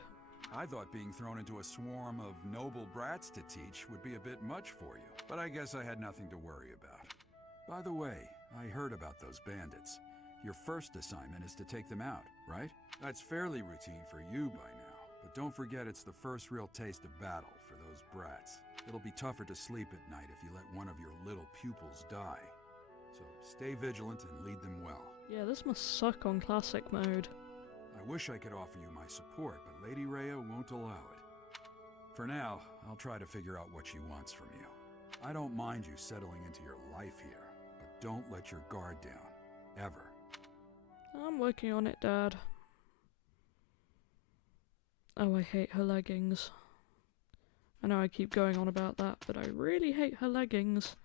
I thought being thrown into a swarm of noble brats to teach would be a bit much for you, but I guess I had nothing to worry about. By the way, I heard about those bandits. Your first assignment is to take them out, right? That's fairly routine for you by now, but don't forget it's the first real taste of battle for those brats. It'll be tougher to sleep at night if you let one of your little pupils die. So stay vigilant and lead them well. Yeah, this must suck on classic mode. I wish I could offer you my support, but Lady Rhea won't allow it. For now, I'll try to figure out what she wants from you. I don't mind you settling into your life here, but don't let your guard down. Ever. I'm working on it, Dad. Oh, I hate her leggings. I know I keep going on about that, but I really hate her leggings.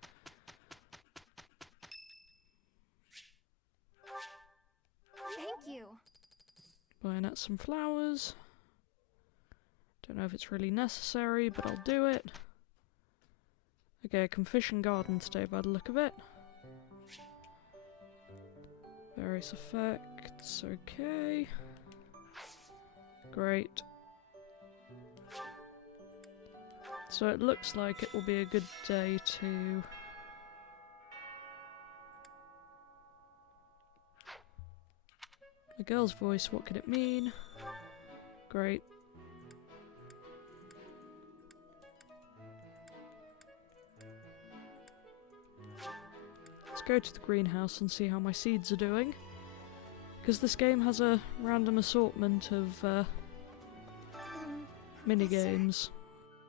Thank you. Buying out some flowers. Don't know if it's really necessary, but I'll do it. Okay, I can fish and garden today by the look of it. Various effects, okay. Great. So it looks like it will be a good day to... A girl's voice, what could it mean? Great. Let's go to the greenhouse and see how my seeds are doing. Because this game has a random assortment of mini-games.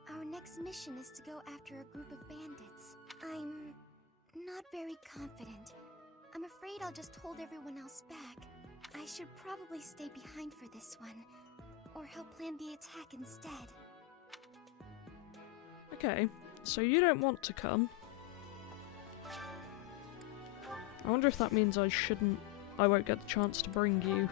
Our next mission is to go after a group of bandits. I'm not very confident. I'm afraid I'll just hold everyone else back. I should probably stay behind for this one, or help plan the attack instead. Okay, so you don't want to come. I wonder if that means I won't get the chance to bring you.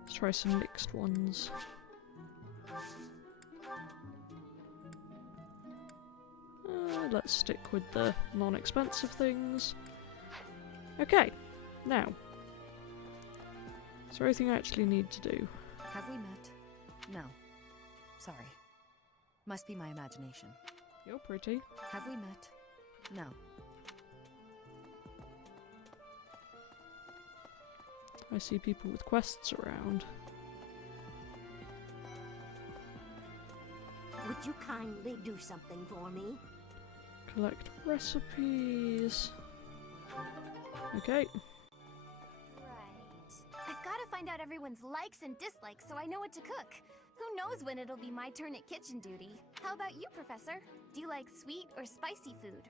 Let's try some mixed ones. Let's stick with the non-expensive things. Okay, now. Is there anything I actually need to do? Have we met? No. Sorry. Must be my imagination. You're pretty. Have we met? No. I see people with quests around. Would you kindly do something for me? Collect recipes. Okay. I've got to find out everyone's likes and dislikes so I know what to cook. Who knows when it'll be my turn at kitchen duty? How about you, Professor? Do you like sweet or spicy food?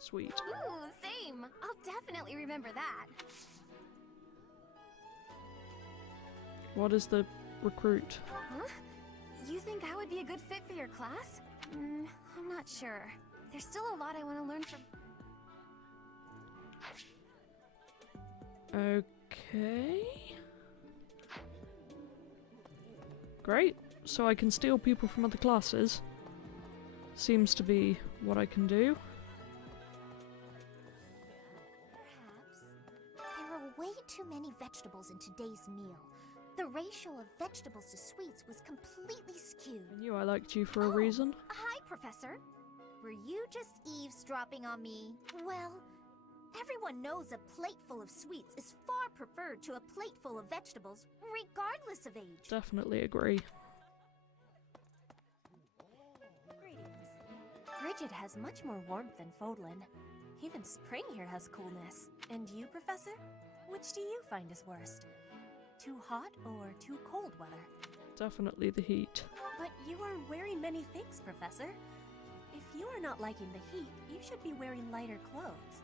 Sweet. Ooh, same! I'll definitely remember that. What is the recruit? Huh? You think I would be a good fit for your class? I'm not sure. There's still a lot I want to learn from... Okay. Great. So I can steal people from other classes. Seems to be what I can do. Perhaps. There are way too many vegetables in today's meal. The ratio of vegetables to sweets was completely skewed. I knew I liked you for a reason. Hi, Professor. Were you just eavesdropping on me? Well, everyone knows a plate full of sweets is far preferred to a plate full of vegetables, regardless of age. Definitely agree. Greetings. Bridget has much more warmth than Fodlan. Even spring here has coolness. And you, Professor? Which do you find is worst? Too hot or too cold weather? Definitely the heat. But you are wearing many things, Professor. If you are not liking the heat, you should be wearing lighter clothes.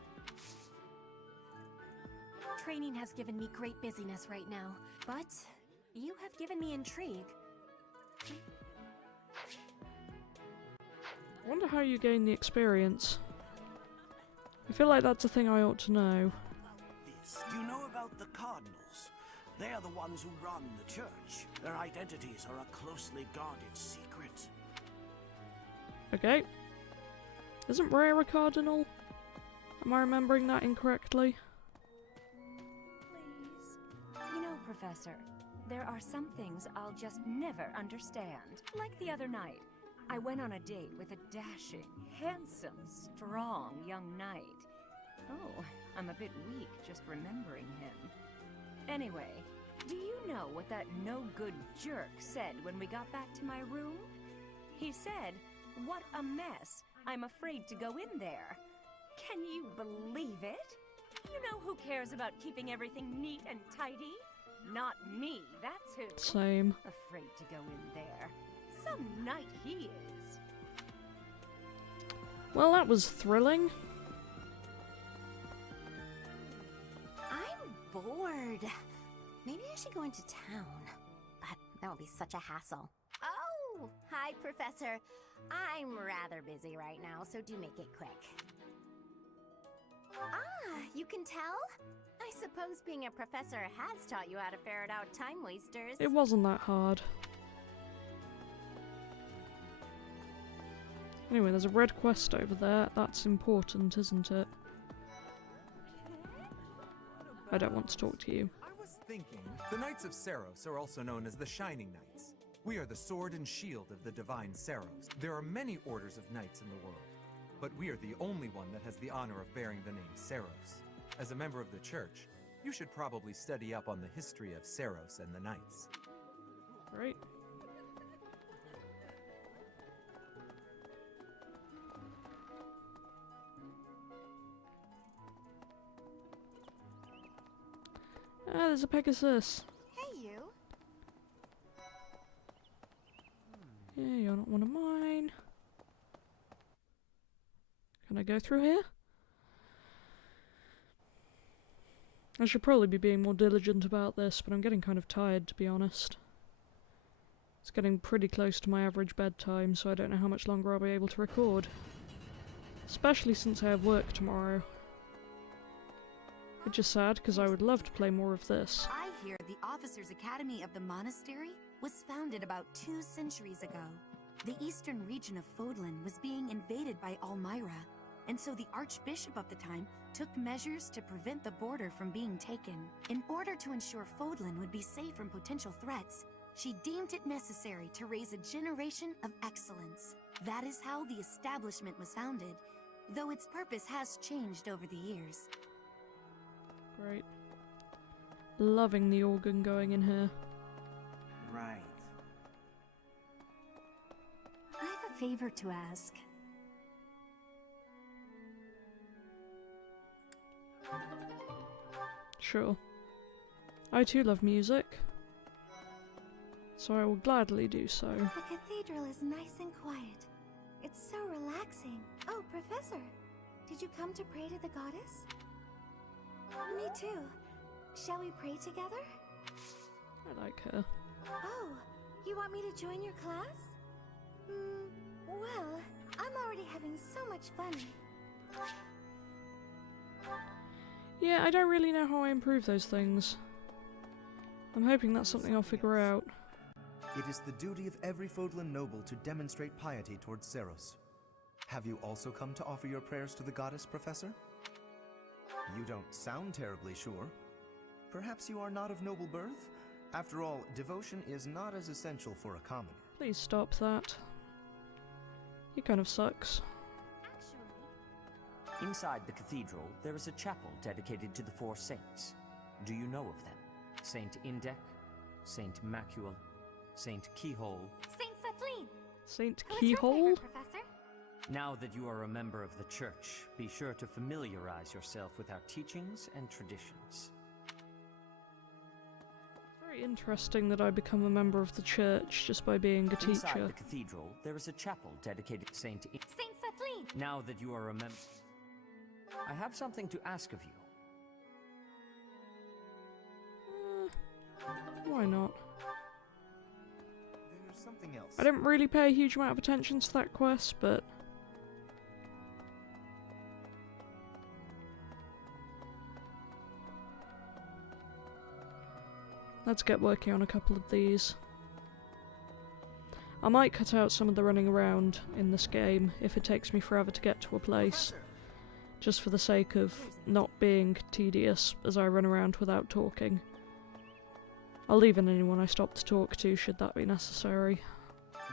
Training has given me great busyness right now, but you have given me intrigue. I wonder how you gain the experience. I feel like that's a thing I ought to know. Do you know about the Cardinals? They are the ones who run the church. Their identities are a closely guarded secret. Okay. Isn't Rare a cardinal? Am I remembering that incorrectly? Please. You know, Professor, there are some things I'll just never understand. Like the other night, I went on a date with a dashing, handsome, strong young knight. Oh, I'm a bit weak just remembering him. Anyway, do you know what that no-good jerk said when we got back to my room? He said, "What a mess. I'm afraid to go in there." Can you believe it? You know who cares about keeping everything neat and tidy? Not me, that's who. Same. Afraid to go in there. Some knight he is. Well, that was thrilling. I'm bored. Maybe I should go into town. But that would be such a hassle. Oh, hi, Professor. I'm rather busy right now, so do make it quick. Ah, you can tell? I suppose being a professor has taught you how to ferret out time wasters. It wasn't that hard. Anyway, there's a red quest over there. That's important, isn't it? I don't want to talk to you. I was thinking, the Knights of Saros are also known as the Shining Knights. We are the sword and shield of the divine Saros. There are many orders of knights in the world, but we are the only one that has the honor of bearing the name Saros. As a member of the church, you should probably study up on the history of Saros and the Knights. Right. Ah, there's a Pegasus. Hey, you. Yeah, you're not one of mine. Can I go through here? I should probably be being more diligent about this, but I'm getting kind of tired, to be honest. It's getting pretty close to my average bedtime, so I don't know how much longer I'll be able to record. Especially since I have work tomorrow. Which is sad, because I would love to play more of this. I hear the Officers' Academy of the Monastery was founded about 2 centuries ago. The eastern region of Fodlan was being invaded by Almyra, and so the Archbishop of the time took measures to prevent the border from being taken. In order to ensure Fodlan would be safe from potential threats, she deemed it necessary to raise a generation of excellence. That is how the establishment was founded, though its purpose has changed over the years. Great. Loving the organ going in here. Right. I have a favor to ask. Sure. I too love music, so I will gladly do so. The cathedral is nice and quiet. It's so relaxing. Oh, Professor, did you come to pray to the goddess? Me too. Shall we pray together? I like her. Oh, you want me to join your class? Well, I'm already having so much fun. Yeah, I don't really know how I improve those things. I'm hoping that's something I'll figure out. It is the duty of every Fodlan noble to demonstrate piety towards Saros. Have you also come to offer your prayers to the goddess, Professor? You don't sound terribly sure. Perhaps you are not of noble birth? After all, devotion is not as essential for a commoner. Please stop that. He kind of sucks. Inside the cathedral, there is a chapel dedicated to the 4 saints. Do you know of them? Saint Indec, Saint Macule, Saint Keyhole. Saint Kathleen! Saint Who is your Keyhole? favorite, Professor? Now that you are a member of the church, be sure to familiarize yourself with our teachings and traditions. Very interesting that I become a member of the church just by being a teacher. Inside the cathedral, there is a chapel dedicated to Saint Kathleen! Now that you are a member, I have something to ask of you. Why not? There's something else. I didn't really pay a huge amount of attention to that quest, but... let's get working on a couple of these. I might cut out some of the running around in this game if it takes me forever to get to a place. Just for the sake of not being tedious as I run around without talking. I'll leave in anyone I stop to talk to should that be necessary.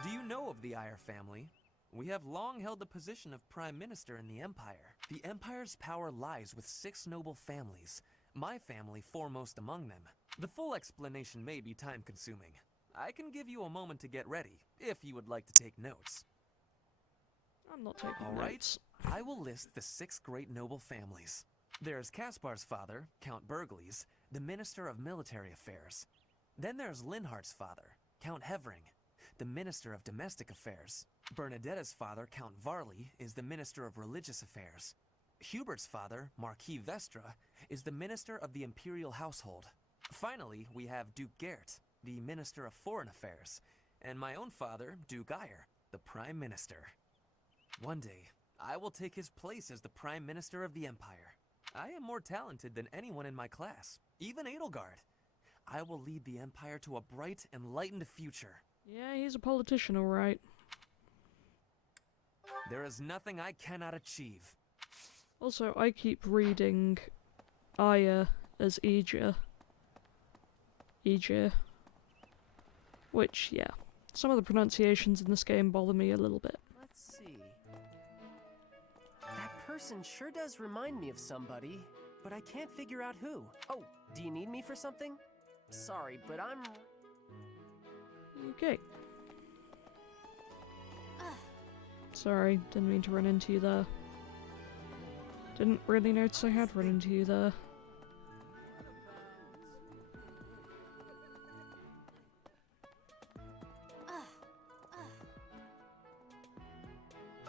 Do you know of the Iyer family? We have long held the position of Prime Minister in the Empire. The Empire's power lies with 6 noble families, my family foremost among them. The full explanation may be time-consuming. I can give you a moment to get ready, if you would like to take notes. I'm not taking All right. notes. I will list the 6 great noble families. There's Caspar's father, Count Burgles, the Minister of Military Affairs. Then there's Linhardt's father, Count Hevering, the Minister of Domestic Affairs. Bernadetta's father, Count Varley, is the Minister of Religious Affairs. Hubert's father, Marquis Vestra, is the Minister of the Imperial Household. Finally, we have Duke Gert, the Minister of Foreign Affairs, and my own father, Duke Iyer, the Prime Minister. One day, I will take his place as the Prime Minister of the Empire. I am more talented than anyone in my class, even Edelgard. I will lead the Empire to a bright, enlightened future. Yeah, he's a politician, alright. There is nothing I cannot achieve. Also, I keep reading Aya as Ija. Ija. Which, yeah. Some of the pronunciations in this game bother me a little bit. Let's see. That person sure does remind me of somebody, but I can't figure out who. Oh, do you need me for something? Sorry, but I'm... Okay. Sorry, didn't mean to run into you there. Didn't really notice I had run into you there.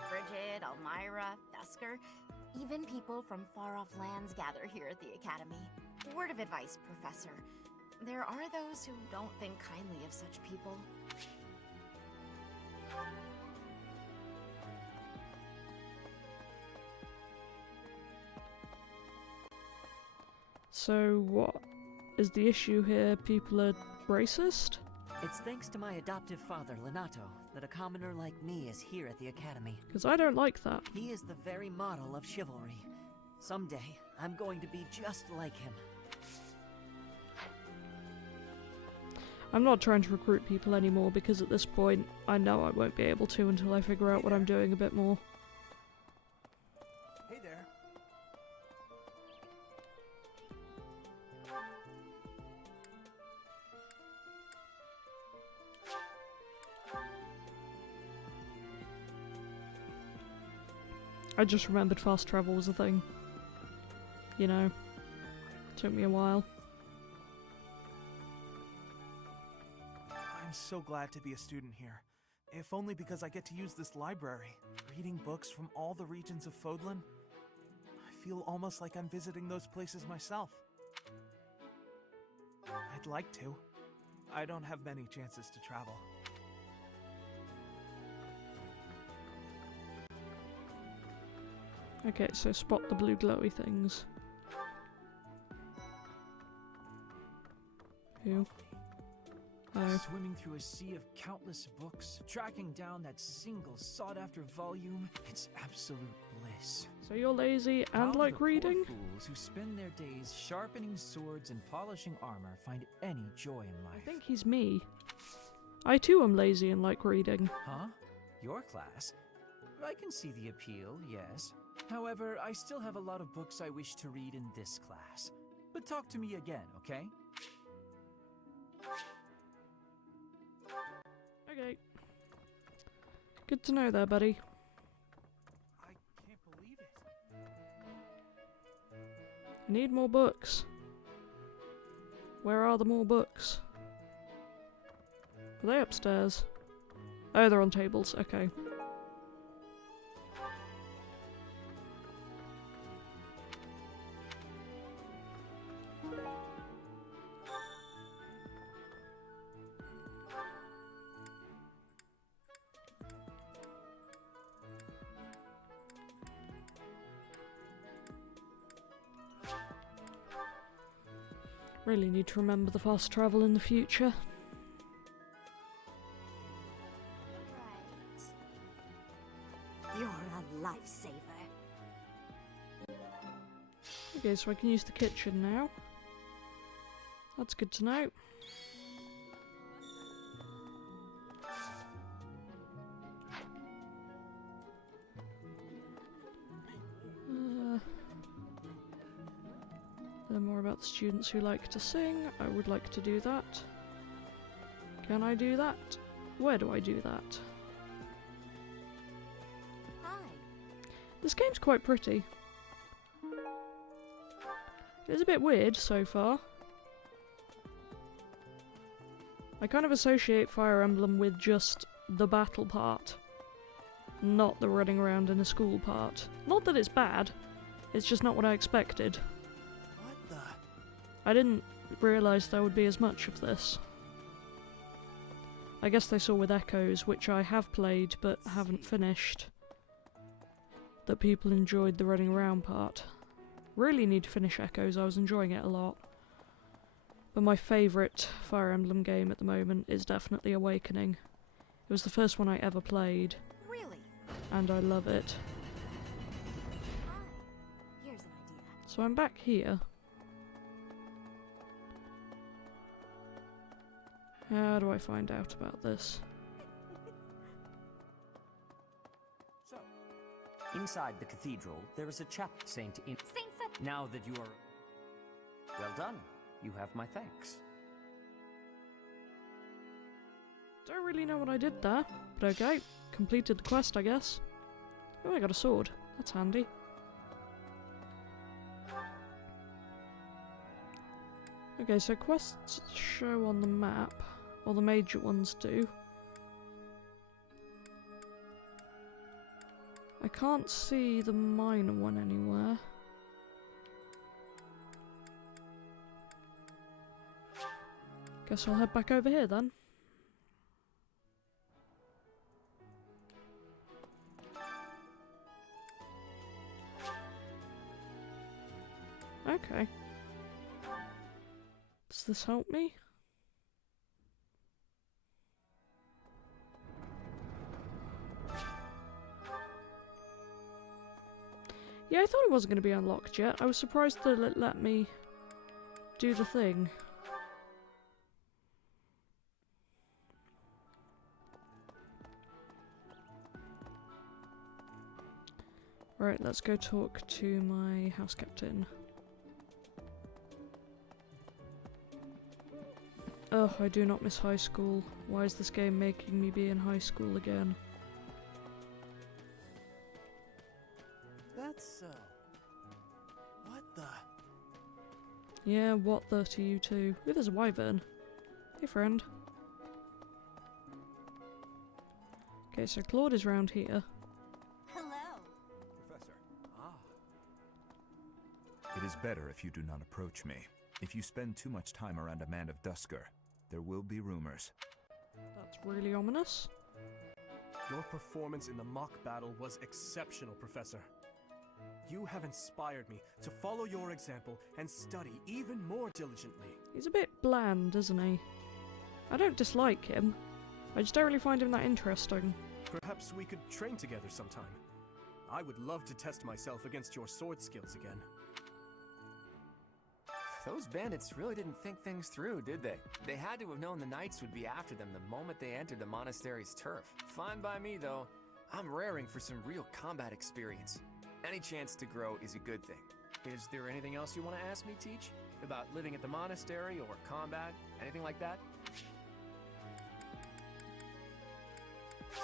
Bridget, Elmira, Vesker, even people from far-off lands gather here at the Academy. Word of advice, Professor. There are those who don't think kindly of such people. So what? Is the issue here people are racist? It's thanks to my adoptive father, Lenato, that a commoner like me is here at the Academy. Because I don't like that. He is the very model of chivalry. Someday, I'm going to be just like him. I'm not trying to recruit people anymore because at this point, I know I won't be able to until I figure out what I'm doing a bit more. Hey there. I just remembered fast travel was a thing. You know, took me a while. I'm so glad to be a student here. If only because I get to use this library. Reading books from all the regions of Fodlan. I feel almost like I'm visiting those places myself. I'd like to. I don't have many chances to travel. Okay, so spot the blue glowy things. Who? Oh. Swimming through a sea of countless books, tracking down that single sought-after volume, it's absolute bliss. So you're lazy and How like the poor reading? fools who spend their days sharpening swords and polishing armor find any joy in life. I think he's me. I too am lazy and like reading. Huh? Your class? I can see the appeal, yes. However, I still have a lot of books I wish to read in this class. But talk to me again, okay? Okay. Good to know there, buddy. I can't believe it. I need more books. Where are the more books? Are they upstairs? Oh, they're on tables. Okay. Really need to remember the fast travel in the future. You're a lifesaver. Okay, so I can use the kitchen now. That's good to know. Learn more about the students who like to sing. I would like to do that. Can I do that? Where do I do that? Hi. This game's quite pretty. It's a bit weird so far. I kind of associate Fire Emblem with just the battle part, not the running around in a school part. Not that it's bad, it's just not what I expected. What the? I didn't realise there would be as much of this. I guess they saw with Echoes, which I have played but haven't finished, that people enjoyed the running around part. Really need to finish Echoes, I was enjoying it a lot. But my favourite Fire Emblem game at the moment is definitely Awakening. It was the first one I ever played. Really? And I love it. Here's an idea. So I'm back here. How do I find out about this? So, inside the cathedral, there is a chapel. Saint Saint Now that you are... Well done. You have my thanks. Don't really know what I did there, but okay. Completed the quest, I guess. Oh, I got a sword. That's handy. Okay, so quests show on the map. Or the major ones do. I can't see the minor one anywhere. Guess I'll head back over here then. Okay. Does this help me? Yeah, I thought it wasn't going to be unlocked yet. I was surprised that it let me do the thing. Right, let's go talk to my house captain. Ugh, I do not miss high school. Why is this game making me be in high school again? That's, what the? Yeah, what the to you too. Ooh, there's a wyvern. Hey, friend. Okay, so Claude is round here. Hello. Professor. It is better if you do not approach me. If you spend too much time around a man of Dusker, there will be rumors. That's really ominous. Your performance in the mock battle was exceptional, Professor. You have inspired me to follow your example and study even more diligently. He's a bit bland, isn't he? I don't dislike him. I just don't really find him that interesting. Perhaps we could train together sometime. I would love to test myself against your sword skills again. Those bandits really didn't think things through, did they? They had to have known the knights would be after them the moment they entered the monastery's turf. Fine by me, though. I'm raring for some real combat experience. Any chance to grow is a good thing. Is there anything else you want to ask me, Teach? About living at the monastery or combat? Anything like that?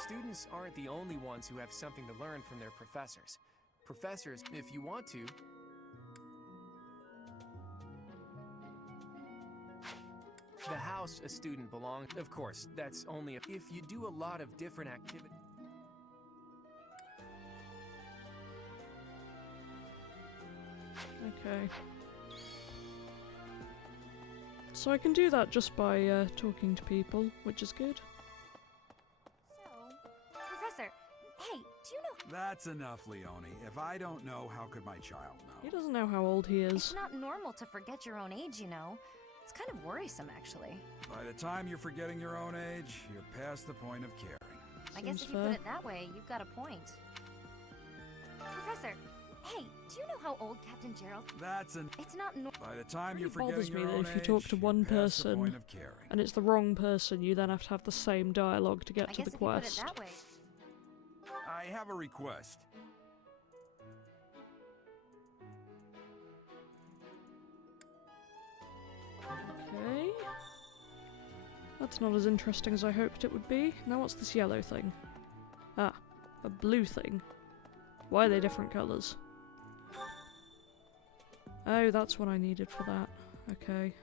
Students aren't the only ones who have something to learn from their professors. Professors, if you want to... The house a student belongs... Of course, that's only if you do a lot of different activities... Okay. So I can do that just by talking to people, which is good. Professor, hey, do you know... That's enough, Leone. If I don't know, how could my child know? He doesn't know how old he is. It's not normal to forget your own age, you know. It's kind of worrisome, actually. By the time you're forgetting your own age, you're past the point of caring. I guess if you put it that way, you've got a point. Professor, hey, do you know how old Captain Gerald... That's an... It's not By the time you're It bothers forgetting me your that own if you talk to age, one you're past the person point of caring. and it's the wrong person, you then have to have the same dialogue to get I to guess the if you put it quest. that way. I have a request. Okay. That's not as interesting as I hoped it would be. Now what's this yellow thing? Ah, a blue thing. Why are they different colours? Oh, that's what I needed for that. Okay.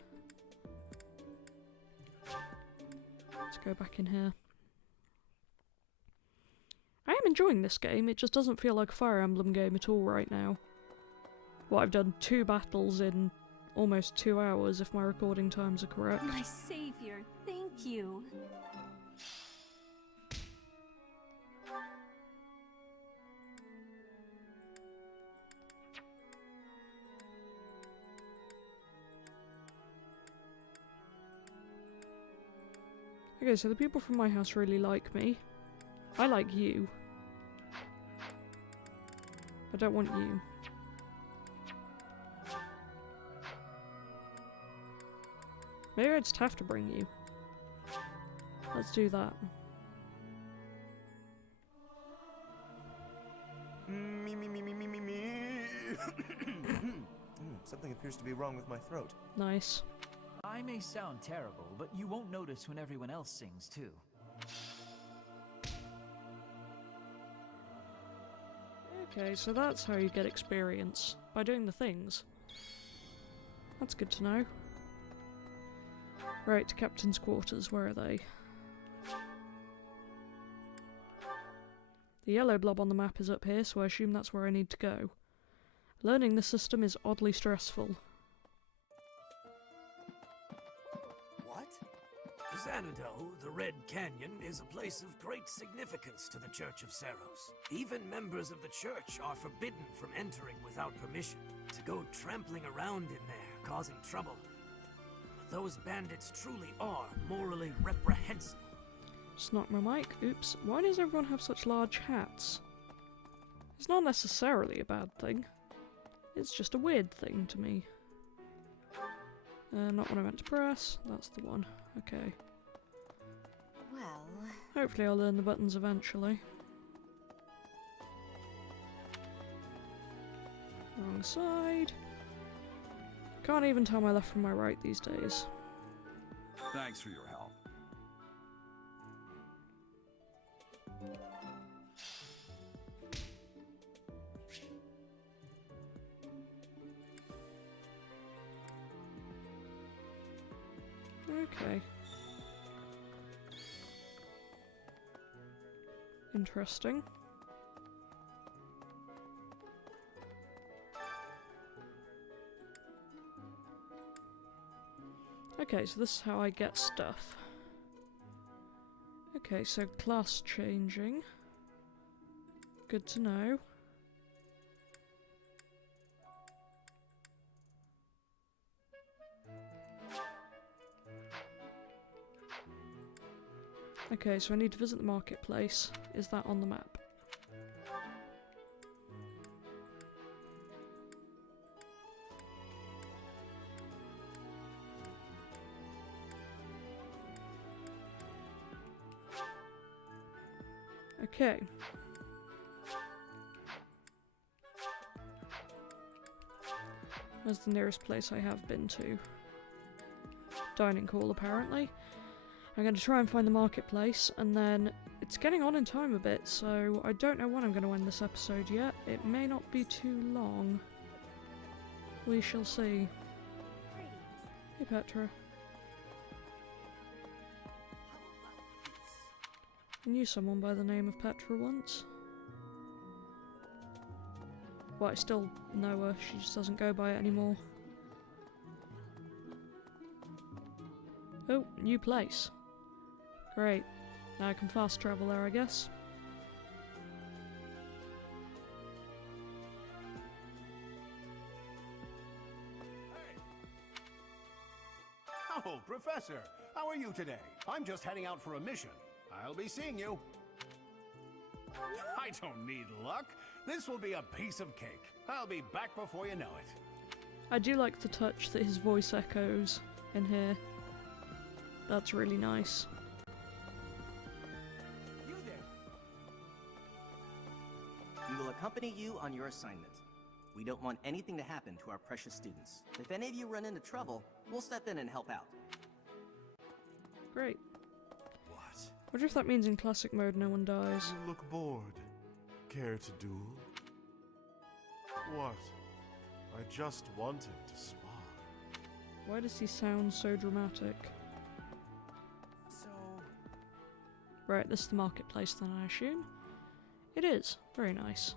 Let's go back in here. I am enjoying this game, it just doesn't feel like a Fire Emblem game at all right now. Well, I've done 2 battles in almost 2 hours, if my recording times are correct. My savior, thank you. Okay, so the people from my house really like me. I like you. I don't want you. Maybe I just have to bring you. Let's do that. Something appears to be wrong with my throat. Nice. I may sound terrible, but you won't notice when everyone else sings too. Okay, so that's how you get experience. By doing the things. That's good to know. Right, Captain's quarters, where are they? The yellow blob on the map is up here, so I assume that's where I need to go. Learning the system is oddly stressful. What? Xanadu, the Red Canyon, is a place of great significance to the Church of Saros. Even members of the church are forbidden from entering without permission. To go trampling around in there, causing trouble. Those bandits truly are morally reprehensible. Just knocked my mic. Oops. Why does everyone have such large hats? It's not necessarily a bad thing. It's just a weird thing to me. Not what I meant to press. That's the one. Okay. Well... Hopefully I'll learn the buttons eventually. Wrong side. Can't even tell my left from my right these days. Thanks for your help. Okay. Interesting. Okay, so this is how I get stuff. Okay, so class changing. Good to know. Okay, so I need to visit the marketplace. Is that on the map? Okay. Where's the nearest place I have been to? Dining hall, apparently. I'm going to try and find the marketplace, and then it's getting on in time a bit, so I don't know when I'm going to end this episode yet. It may not be too long. We shall see. Hey, Petra. I knew someone by the name of Petra once. Well, I still know her, she just doesn't go by it anymore. Oh, new place. Great. Now I can fast travel there, I guess. Oh, Professor, how are you today? I'm just heading out for a mission. I'll be seeing you. I don't need luck. This will be a piece of cake. I'll be back before you know it. I do like the touch that his voice echoes in here. That's really nice. You there. We will accompany you on your assignment. We don't want anything to happen to our precious students. If any of you run into trouble, we'll step in and help out. Great. What? Wonder if that means in classic mode no one dies. You look bored. Care to duel? What? I just wanted to spar. Why does he sound so dramatic? Right, this is the marketplace then, I assume? It is. Very nice.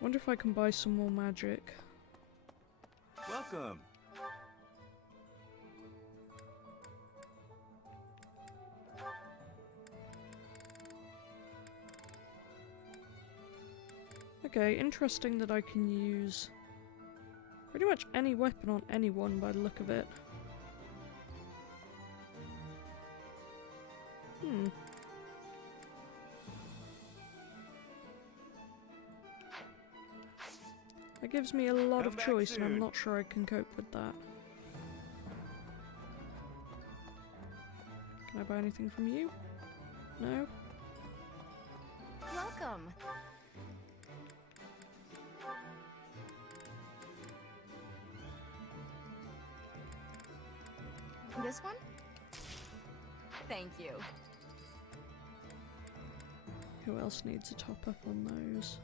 Wonder if I can buy some more magic. Welcome. Okay, interesting that I can use pretty much any weapon on anyone by the look of it. That gives me a lot Come of back choice, and I'm soon. not sure I can cope with that. Can I buy anything from you? No? Welcome. This one? Thank you. Who else needs a top up on those?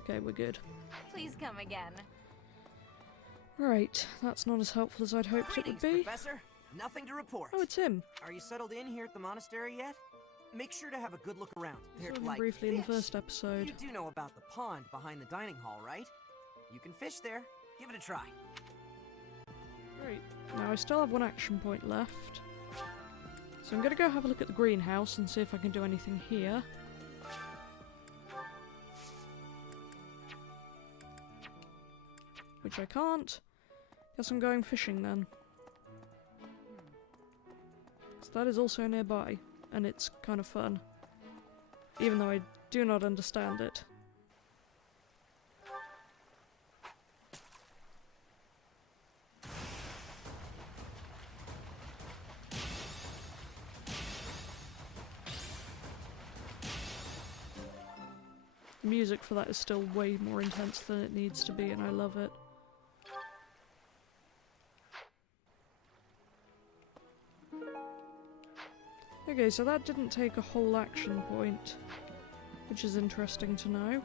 Okay, we're good. Please come again. Right, that's not as helpful as I'd hoped it would be. Professor. Nothing to report. Oh, it's him. Are you settled in here at the monastery yet? Make sure to have a good look around. They're Saw him like briefly in the fish. first episode. You do know about the pond behind the dining hall, right? You can fish there. Give it a try. Great. Now I still have one action point left. So I'm gonna go have a look at the greenhouse and see if I can do anything here. Which I can't. Guess I'm going fishing then. So that is also nearby, and it's kind of fun. Even though I do not understand it. The music for that is still way more intense than it needs to be, and I love it. Okay, so that didn't take a whole action point, which is interesting to know.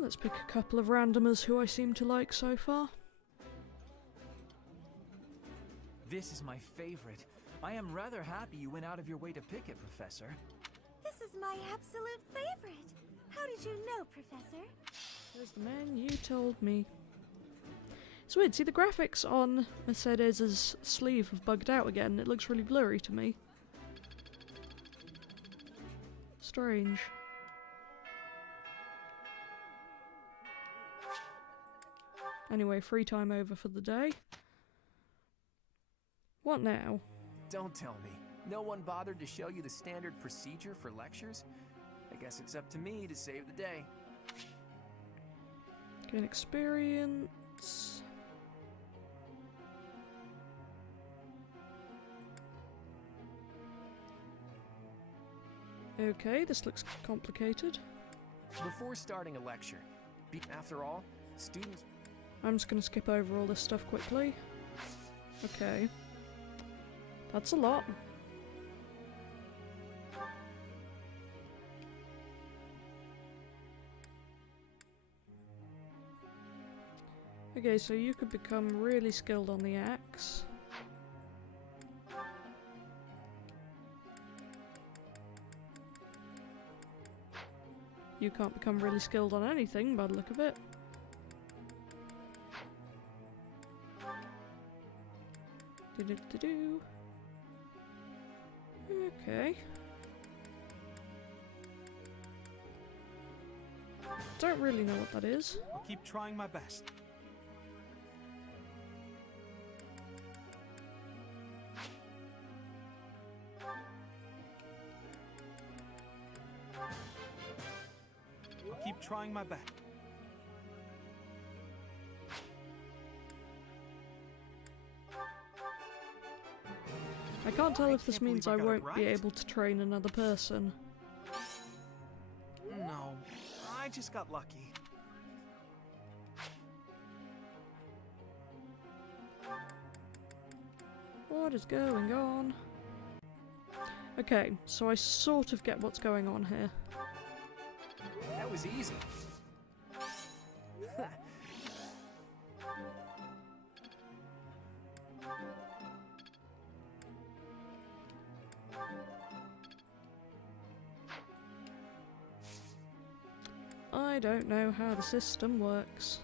Let's pick a couple of randomers who I seem to like so far. This is my favorite. I am rather happy you went out of your way to pick it, Professor. This is my absolute favorite. How did you know, Professor? There's the man you told me. It's weird, see the graphics on Mercedes's sleeve have bugged out again. It looks really blurry to me. Strange. Anyway, free time over for the day. What now? Don't tell me. No one bothered to show you the standard procedure for lectures? I guess it's up to me to save the day. Gain experience. Okay, this looks complicated. Before starting a lecture, after all, students... I'm just going to skip over all this stuff quickly. Okay. That's a lot. Okay, so you could become really skilled on the axe. You can't become really skilled on anything by the look of it. Do-do-do-do. Okay. Don't really know what that is. I'll keep trying my best. I'll keep trying my best. I can't tell if this means I won't be able to train another person. No, I just got lucky. What is going on? Okay, so I sort of get what's going on here. That was easy. I don't know how the system works.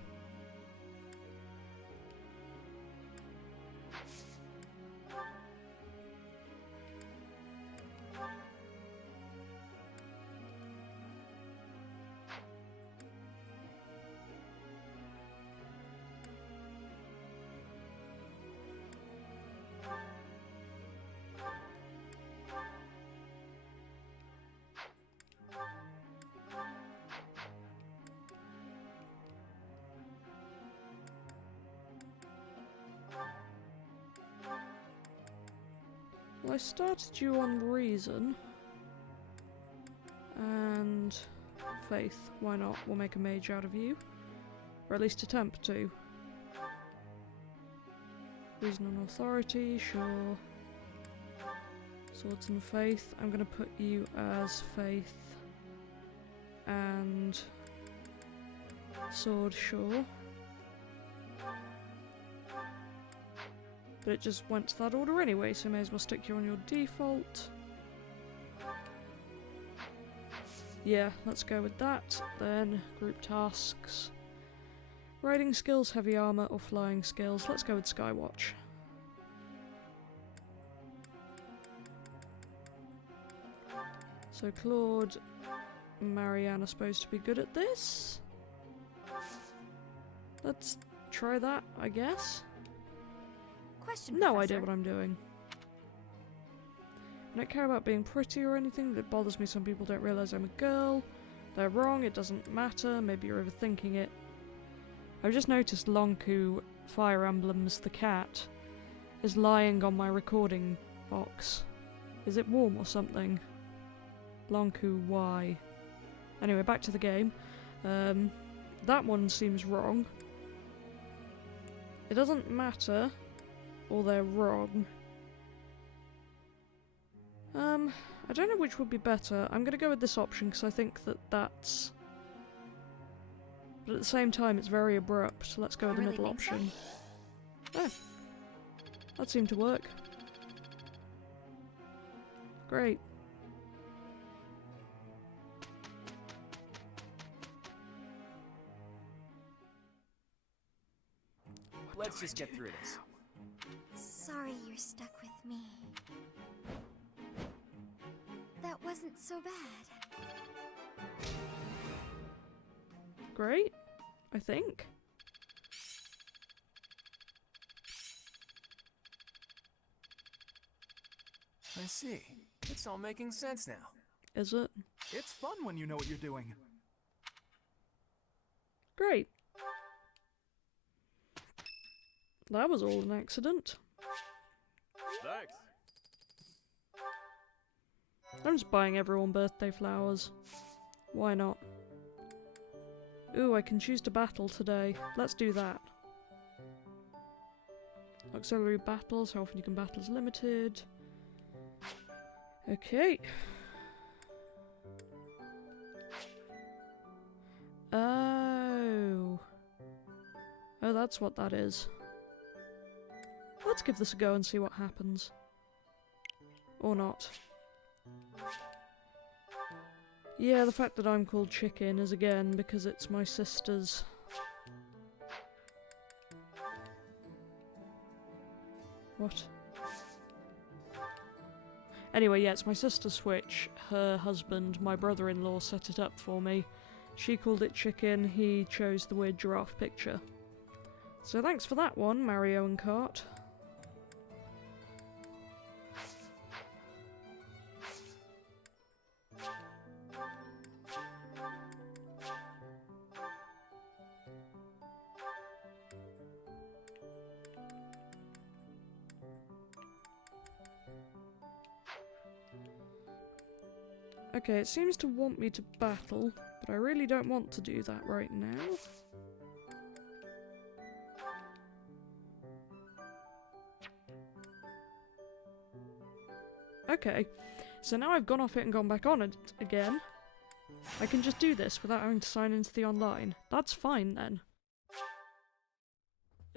Well, I started you on reason and faith. Why not? We'll make a mage out of you. Or at least attempt to. Reason and authority, sure. Swords and faith. I'm gonna put you as faith and sword, sure. But it just went to that order anyway, so may as well stick you on your default. Yeah, let's go with that. Then, group tasks. Riding skills, heavy armor, or flying skills. Let's go with Skywatch. So Claude, Marianne are supposed to be good at this. Let's try that, I guess. No idea what I'm doing. I don't care about being pretty or anything. It bothers me some people don't realise I'm a girl. They're wrong, it doesn't matter. Maybe you're overthinking it. I've just noticed Lonku, Fire Emblems, the cat, is lying on my recording box. Is it warm or something? Lonku, why? Anyway, back to the game. That one seems wrong. It doesn't matter. Or they're wrong. I don't know which would be better. I'm gonna go with this option because I think that that's... But at the same time it's very abrupt, so let's go with the middle option. Oh. That seemed to work. Great. Let's just get through this. Sorry you're stuck with me. That wasn't so bad. Great, I think. I see. It's all making sense now. Is it? It's fun when you know what you're doing. Great. That was all an accident. Thanks. I'm just buying everyone birthday flowers. Why not? Ooh, I can choose to battle today. Let's do that. Auxiliary battles, how often you can battle is limited. Okay. Oh. Oh, that's what that is. Let's give this a go and see what happens. Or not. Yeah, the fact that I'm called Chicken is again because it's my sister's. What? Anyway, yeah, it's my sister's Switch. Her husband, my brother-in-law, set it up for me. She called it Chicken, he chose the weird giraffe picture. So thanks for that one, Mario and Kart. Okay, it seems to want me to battle, but I really don't want to do that right now. Okay, so now I've gone off it and gone back on it again. I can just do this without having to sign into the online. That's fine then.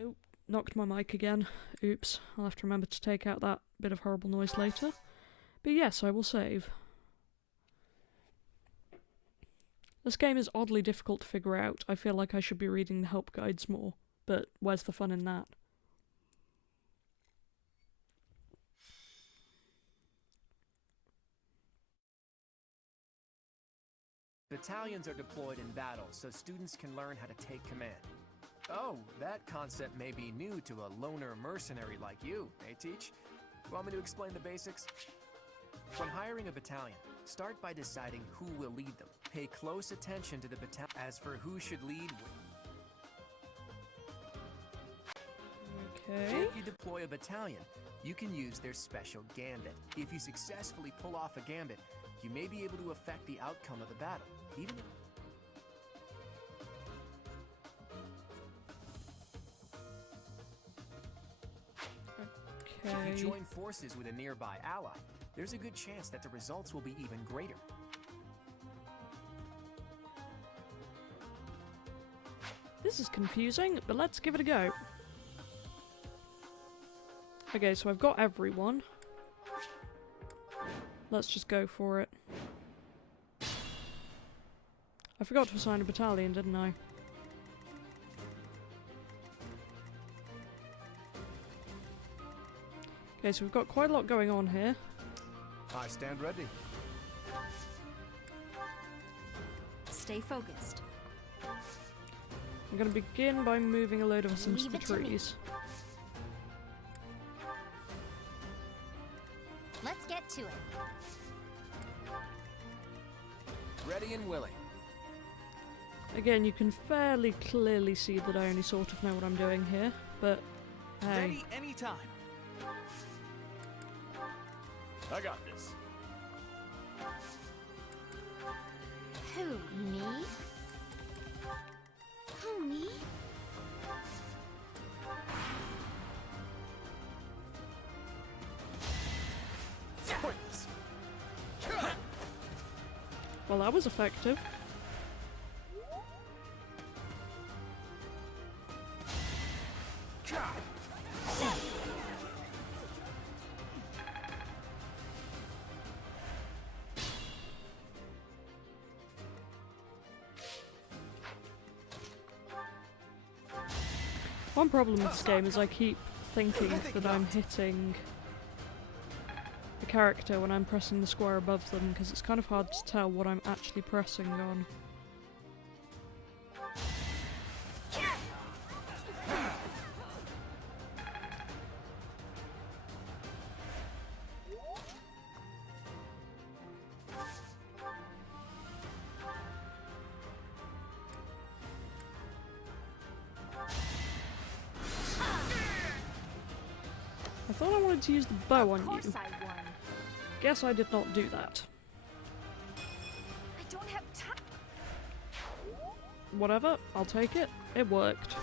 Oh, knocked my mic again. Oops, I'll have to remember to take out that bit of horrible noise later. But yes, I will save. This game is oddly difficult to figure out. I feel like I should be reading the help guides more, but where's the fun in that? Battalions are deployed in battle so students can learn how to take command. Oh, that concept may be new to a loner mercenary like you, eh, Teach? Want me to explain the basics? When hiring a battalion, start by deciding who will lead them. Pay close attention to the battalion. As for who should lead, okay. If you deploy a battalion, you can use their special gambit. If you successfully pull off a gambit, you may be able to affect the outcome of the battle, even if... Okay. If you join forces with a nearby ally, there's a good chance that the results will be even greater. This is confusing, but let's give it a go. Okay, so I've got everyone. Let's just go for it. I forgot to assign a battalion, didn't I? Okay, so we've got quite a lot going on here. I stand ready. Stay focused. I'm going to begin by moving a load of us into the trees. Let's get to it. Ready and willing. Again, you can fairly clearly see that I only sort of know what I'm doing here, but hey. Ready anytime. I got this. Who, me? Who, me? Pointless. Well, that was effective. One problem with this game is I keep thinking that I'm hitting the character when I'm pressing the square above them, because it's kind of hard to tell what I'm actually pressing on. I thought I wanted to use the bow on you. Guess I did not do that. I don't have time. Whatever, I'll take it. It worked.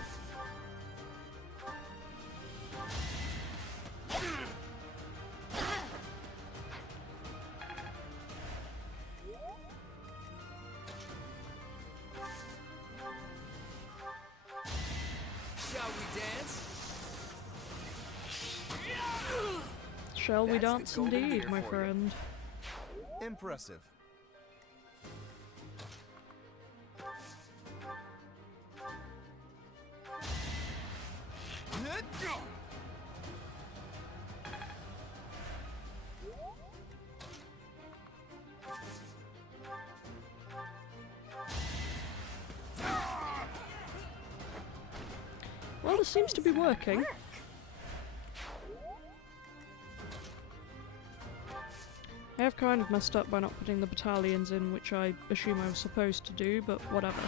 Shall we dance? Shall we That's the dance golden indeed, deer my for you. friend? Impressive. Well, this seems to be working. I have kind of messed up by not putting the battalions in, which I assume I was supposed to do, but whatever.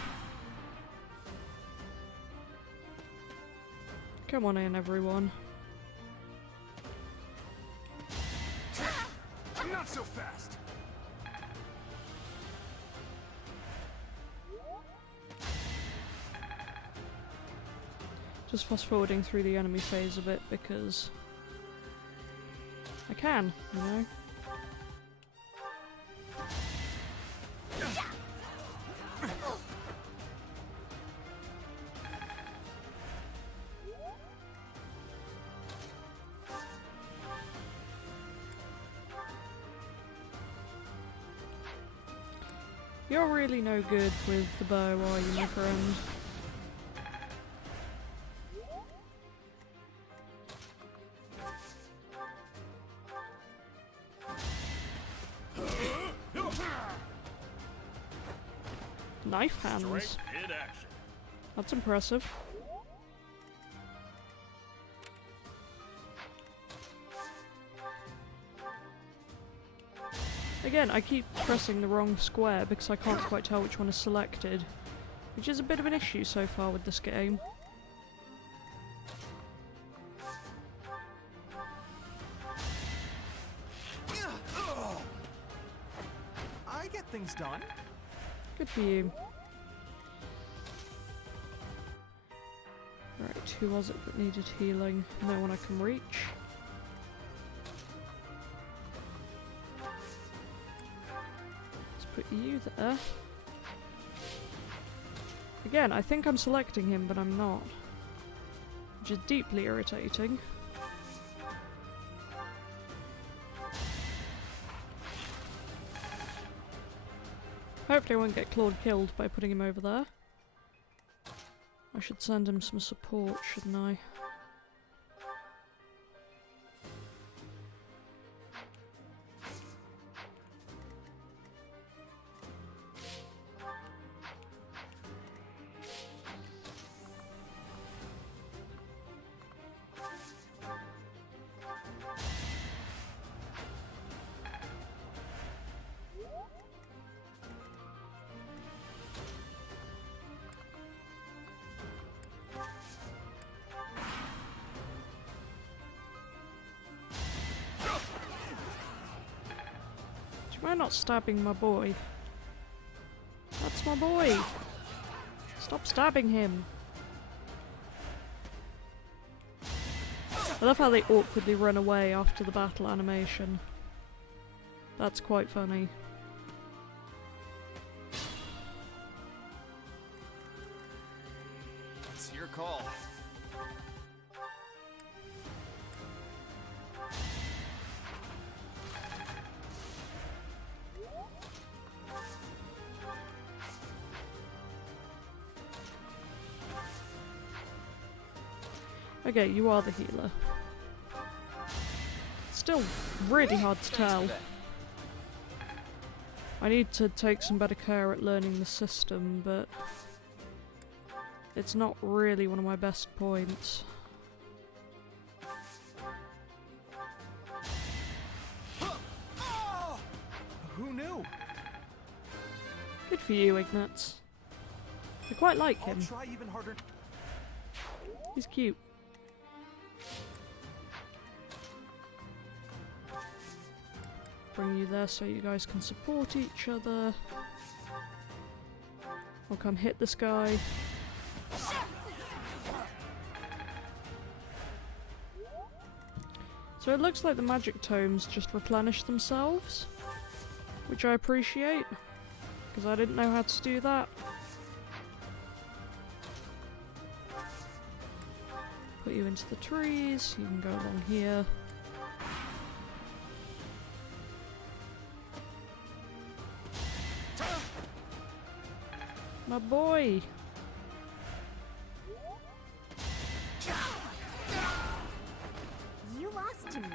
Come on in, everyone. Not so fast. Just fast forwarding through the enemy phase a bit because I can, you know. You're really no good with the bow, are you, my friend? Knife hands. That's impressive. Again, I keep pressing the wrong square because I can't quite tell which one is selected, which is a bit of an issue so far with this game. I get things done. Good for you. Right, who was it that needed healing? No one I can reach. Let's put you there. Again, I think I'm selecting him, but I'm not. Which is deeply irritating. Hopefully I won't get Claude killed by putting him over there. I should send him some support, shouldn't I? Why not stabbing my boy? That's my boy! Stop stabbing him! I love how they awkwardly run away after the battle animation. That's quite funny. It's your call. Okay, you are the healer. Still really hard to tell. I need to take some better care at learning the system, but it's not really one of my best points. Who knew? Good for you, Ignatz. I quite like him. I'll try even harder. He's cute. Bring you there so you guys can support each other. I'll come hit this guy. So it looks like the magic tomes just replenish themselves, which I appreciate, because I didn't know how to do that. Put you into the trees, you can go along here. My boy! You lost to me?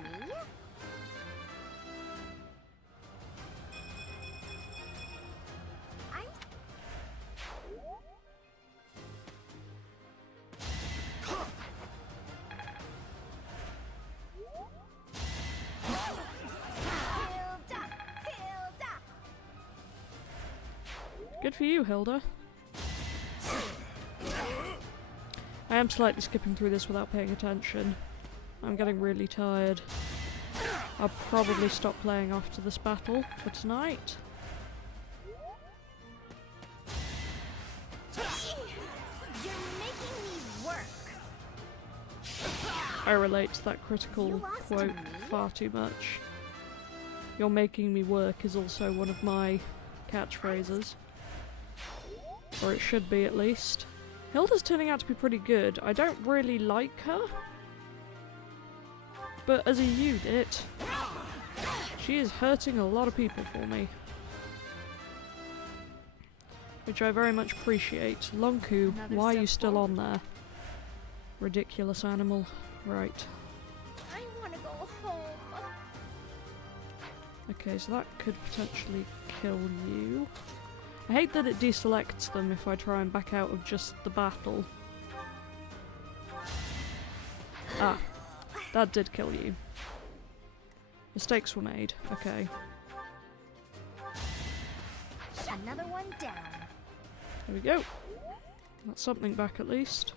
Good for you, Hilda. I am slightly skipping through this without paying attention. I'm getting really tired. I'll probably stop playing after this battle for tonight. You're making me work. I relate to that critical quote far too much. You're making me work is also one of my catchphrases. Or it should be, at least. Hilda's turning out to be pretty good. I don't really like her, but as a unit, she is hurting a lot of people for me. which I very much appreciate. Lonku, Another why are step you still forward. on there? Ridiculous animal. Right. I want to go home. Okay, so that could potentially kill you. I hate that it deselects them if I try and back out of just the battle. Ah, that did kill you. Mistakes were made. Okay. Another one down. There we go. That's something back at least.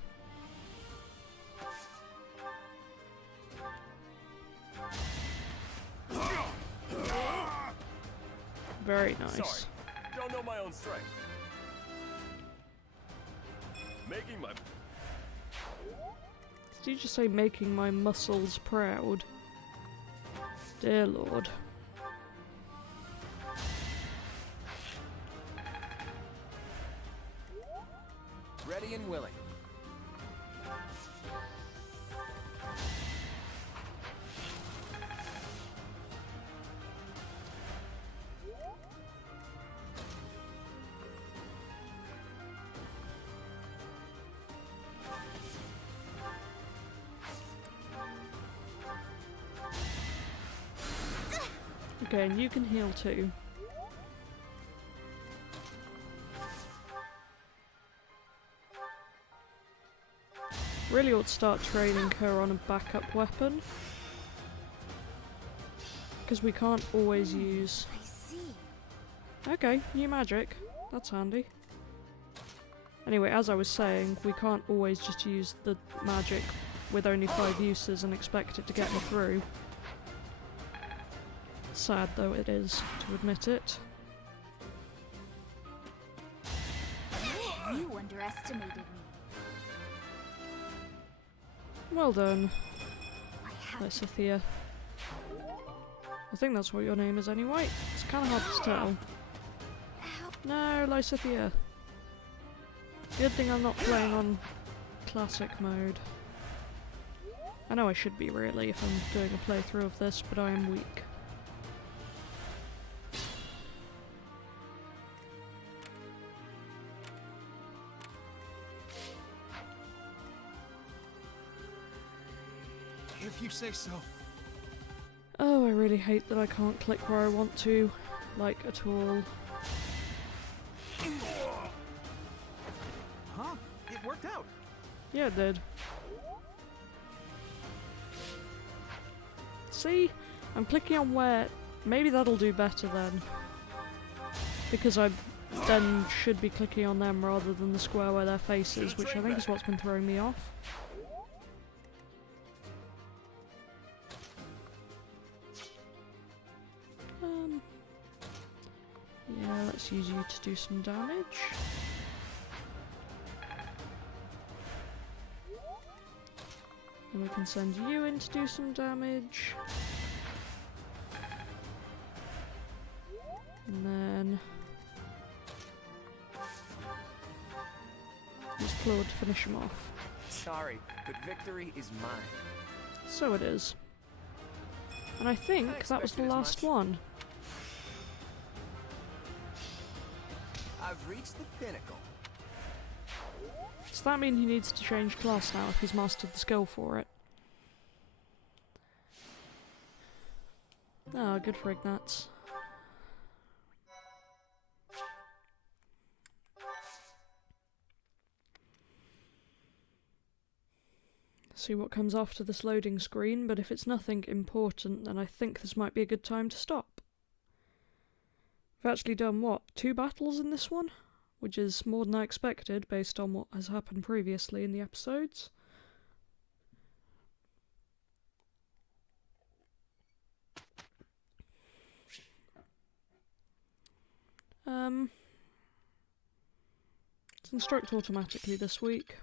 Very nice. Sorry, don't know my own strength. Making my... Did you just say making my muscles proud? Dear Lord. Ready and willing. Okay, and you can heal too. Really ought to start training her on a backup weapon. Because we can't always use... I see. Okay, new magic. That's handy. Anyway, as I was saying, we can't always just use the magic with only 5 uses and expect it to get me through. Sad though it is to admit it. You underestimated me. Well done, I have to. Lysithea. I think that's what your name is anyway. It's kind of hard to tell. No, Lysithea. Good thing I'm not playing on classic mode. I know I should be really if I'm doing a playthrough of this, but I am weak. If you say so. Oh, I really hate that I can't click where I want to, like, at all. Huh? It worked out. Yeah, it did. See? I'm clicking on where... Maybe that'll do better then. Because I then should be clicking on them rather than the square where their face is, which I think is what's been throwing me off. Yeah, let's use you to do some damage. And we can send you in to do some damage. And then... use Claude to finish him off. Sorry, but victory is mine. So it is. And I think that was the last one. I've reached the pinnacle. Does that mean he needs to change class now if he's mastered the skill for it? Ah, good for Ignatz. See what comes after this loading screen, but if it's nothing important, then I think this might be a good time to stop. We've actually done, what, 2 battles in this one? Which is more than I expected, based on what has happened previously in the episodes. Let's instruct automatically this week.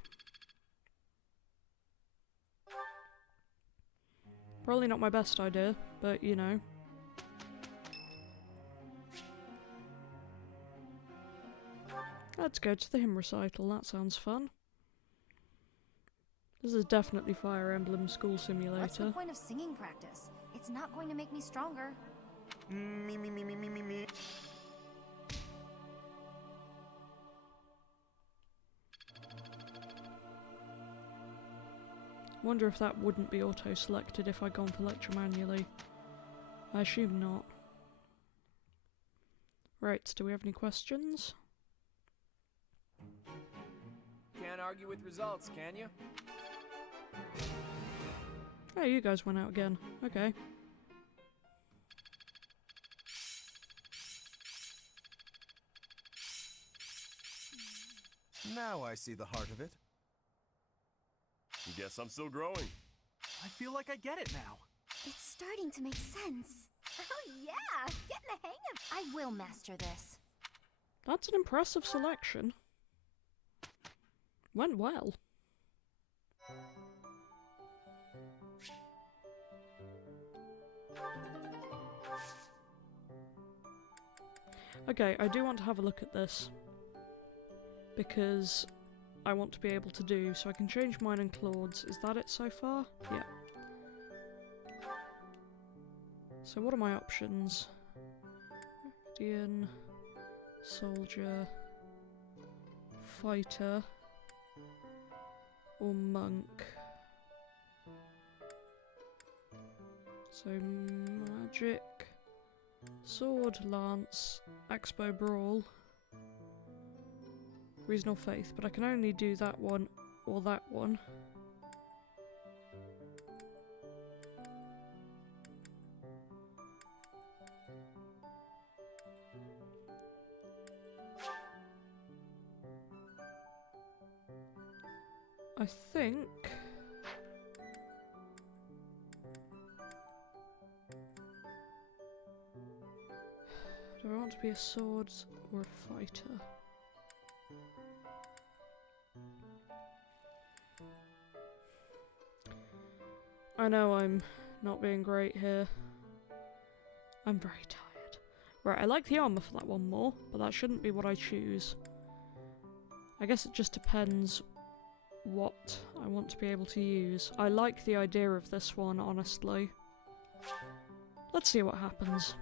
Probably not my best idea, but you know. Let's go to the hymn recital, that sounds fun. This is definitely Fire Emblem School Simulator. What's the point of singing practice? It's not going to make me stronger. Me. Wonder if that wouldn't be auto-selected if I'd gone for lecture manually. I assume not. Right, do we have any questions? Can't argue with results, can you? Oh, you guys went out again. Okay. Now I see the heart of it. Guess I'm still growing. I feel like I get it now. It's starting to make sense. Oh yeah, getting the hang of. I will master this. That's an impressive selection. Went well. Okay, I do want to have a look at this. Because I want to be able to do, so I can change mine and Claude's. Is that it so far? Yeah. So what are my options? Indian, soldier, fighter, or monk? So magic, sword, lance, axe-bow, brawl, reason or faith, but I can only do that one or that one. I think do I want to be a sword or a fighter? I know I'm not being great here. I'm very tired. Right, I like the armor for that one more, but that shouldn't be what I choose. I guess it just depends what I want to be able to use. I like the idea of this one, honestly. Let's see what happens.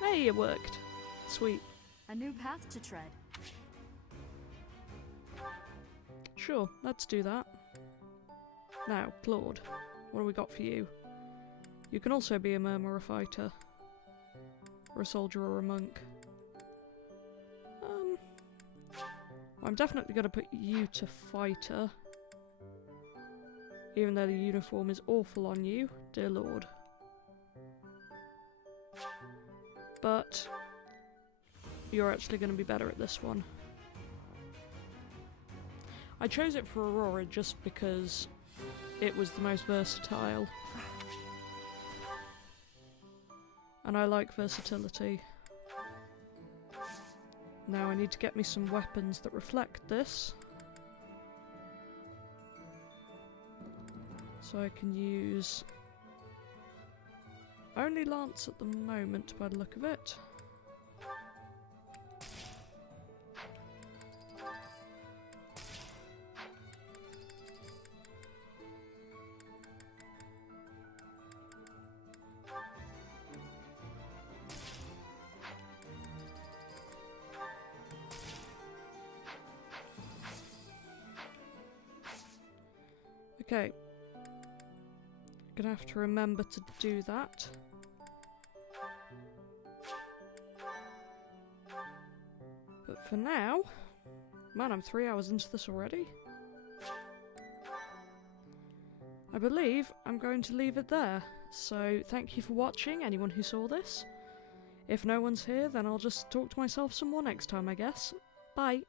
Hey, it worked. Sweet. A new path to tread. Sure, let's do that. Now, Claude, what do we got for you? You can also be a murmur, a fighter, or a soldier, or a monk. I'm definitely going to put you to fighter, even though the uniform is awful on you, dear Lord. But you're actually going to be better at this one. I chose it for Aurora just because it was the most versatile. And I like versatility. Now I need to get me some weapons that reflect this. So I can use only lance at the moment by the look of it. Okay. Gonna have to remember to do that. But for now, man, I'm 3 hours into this already. I believe I'm going to leave it there. So thank you for watching, anyone who saw this. If no one's here, then I'll just talk to myself some more next time, I guess. Bye.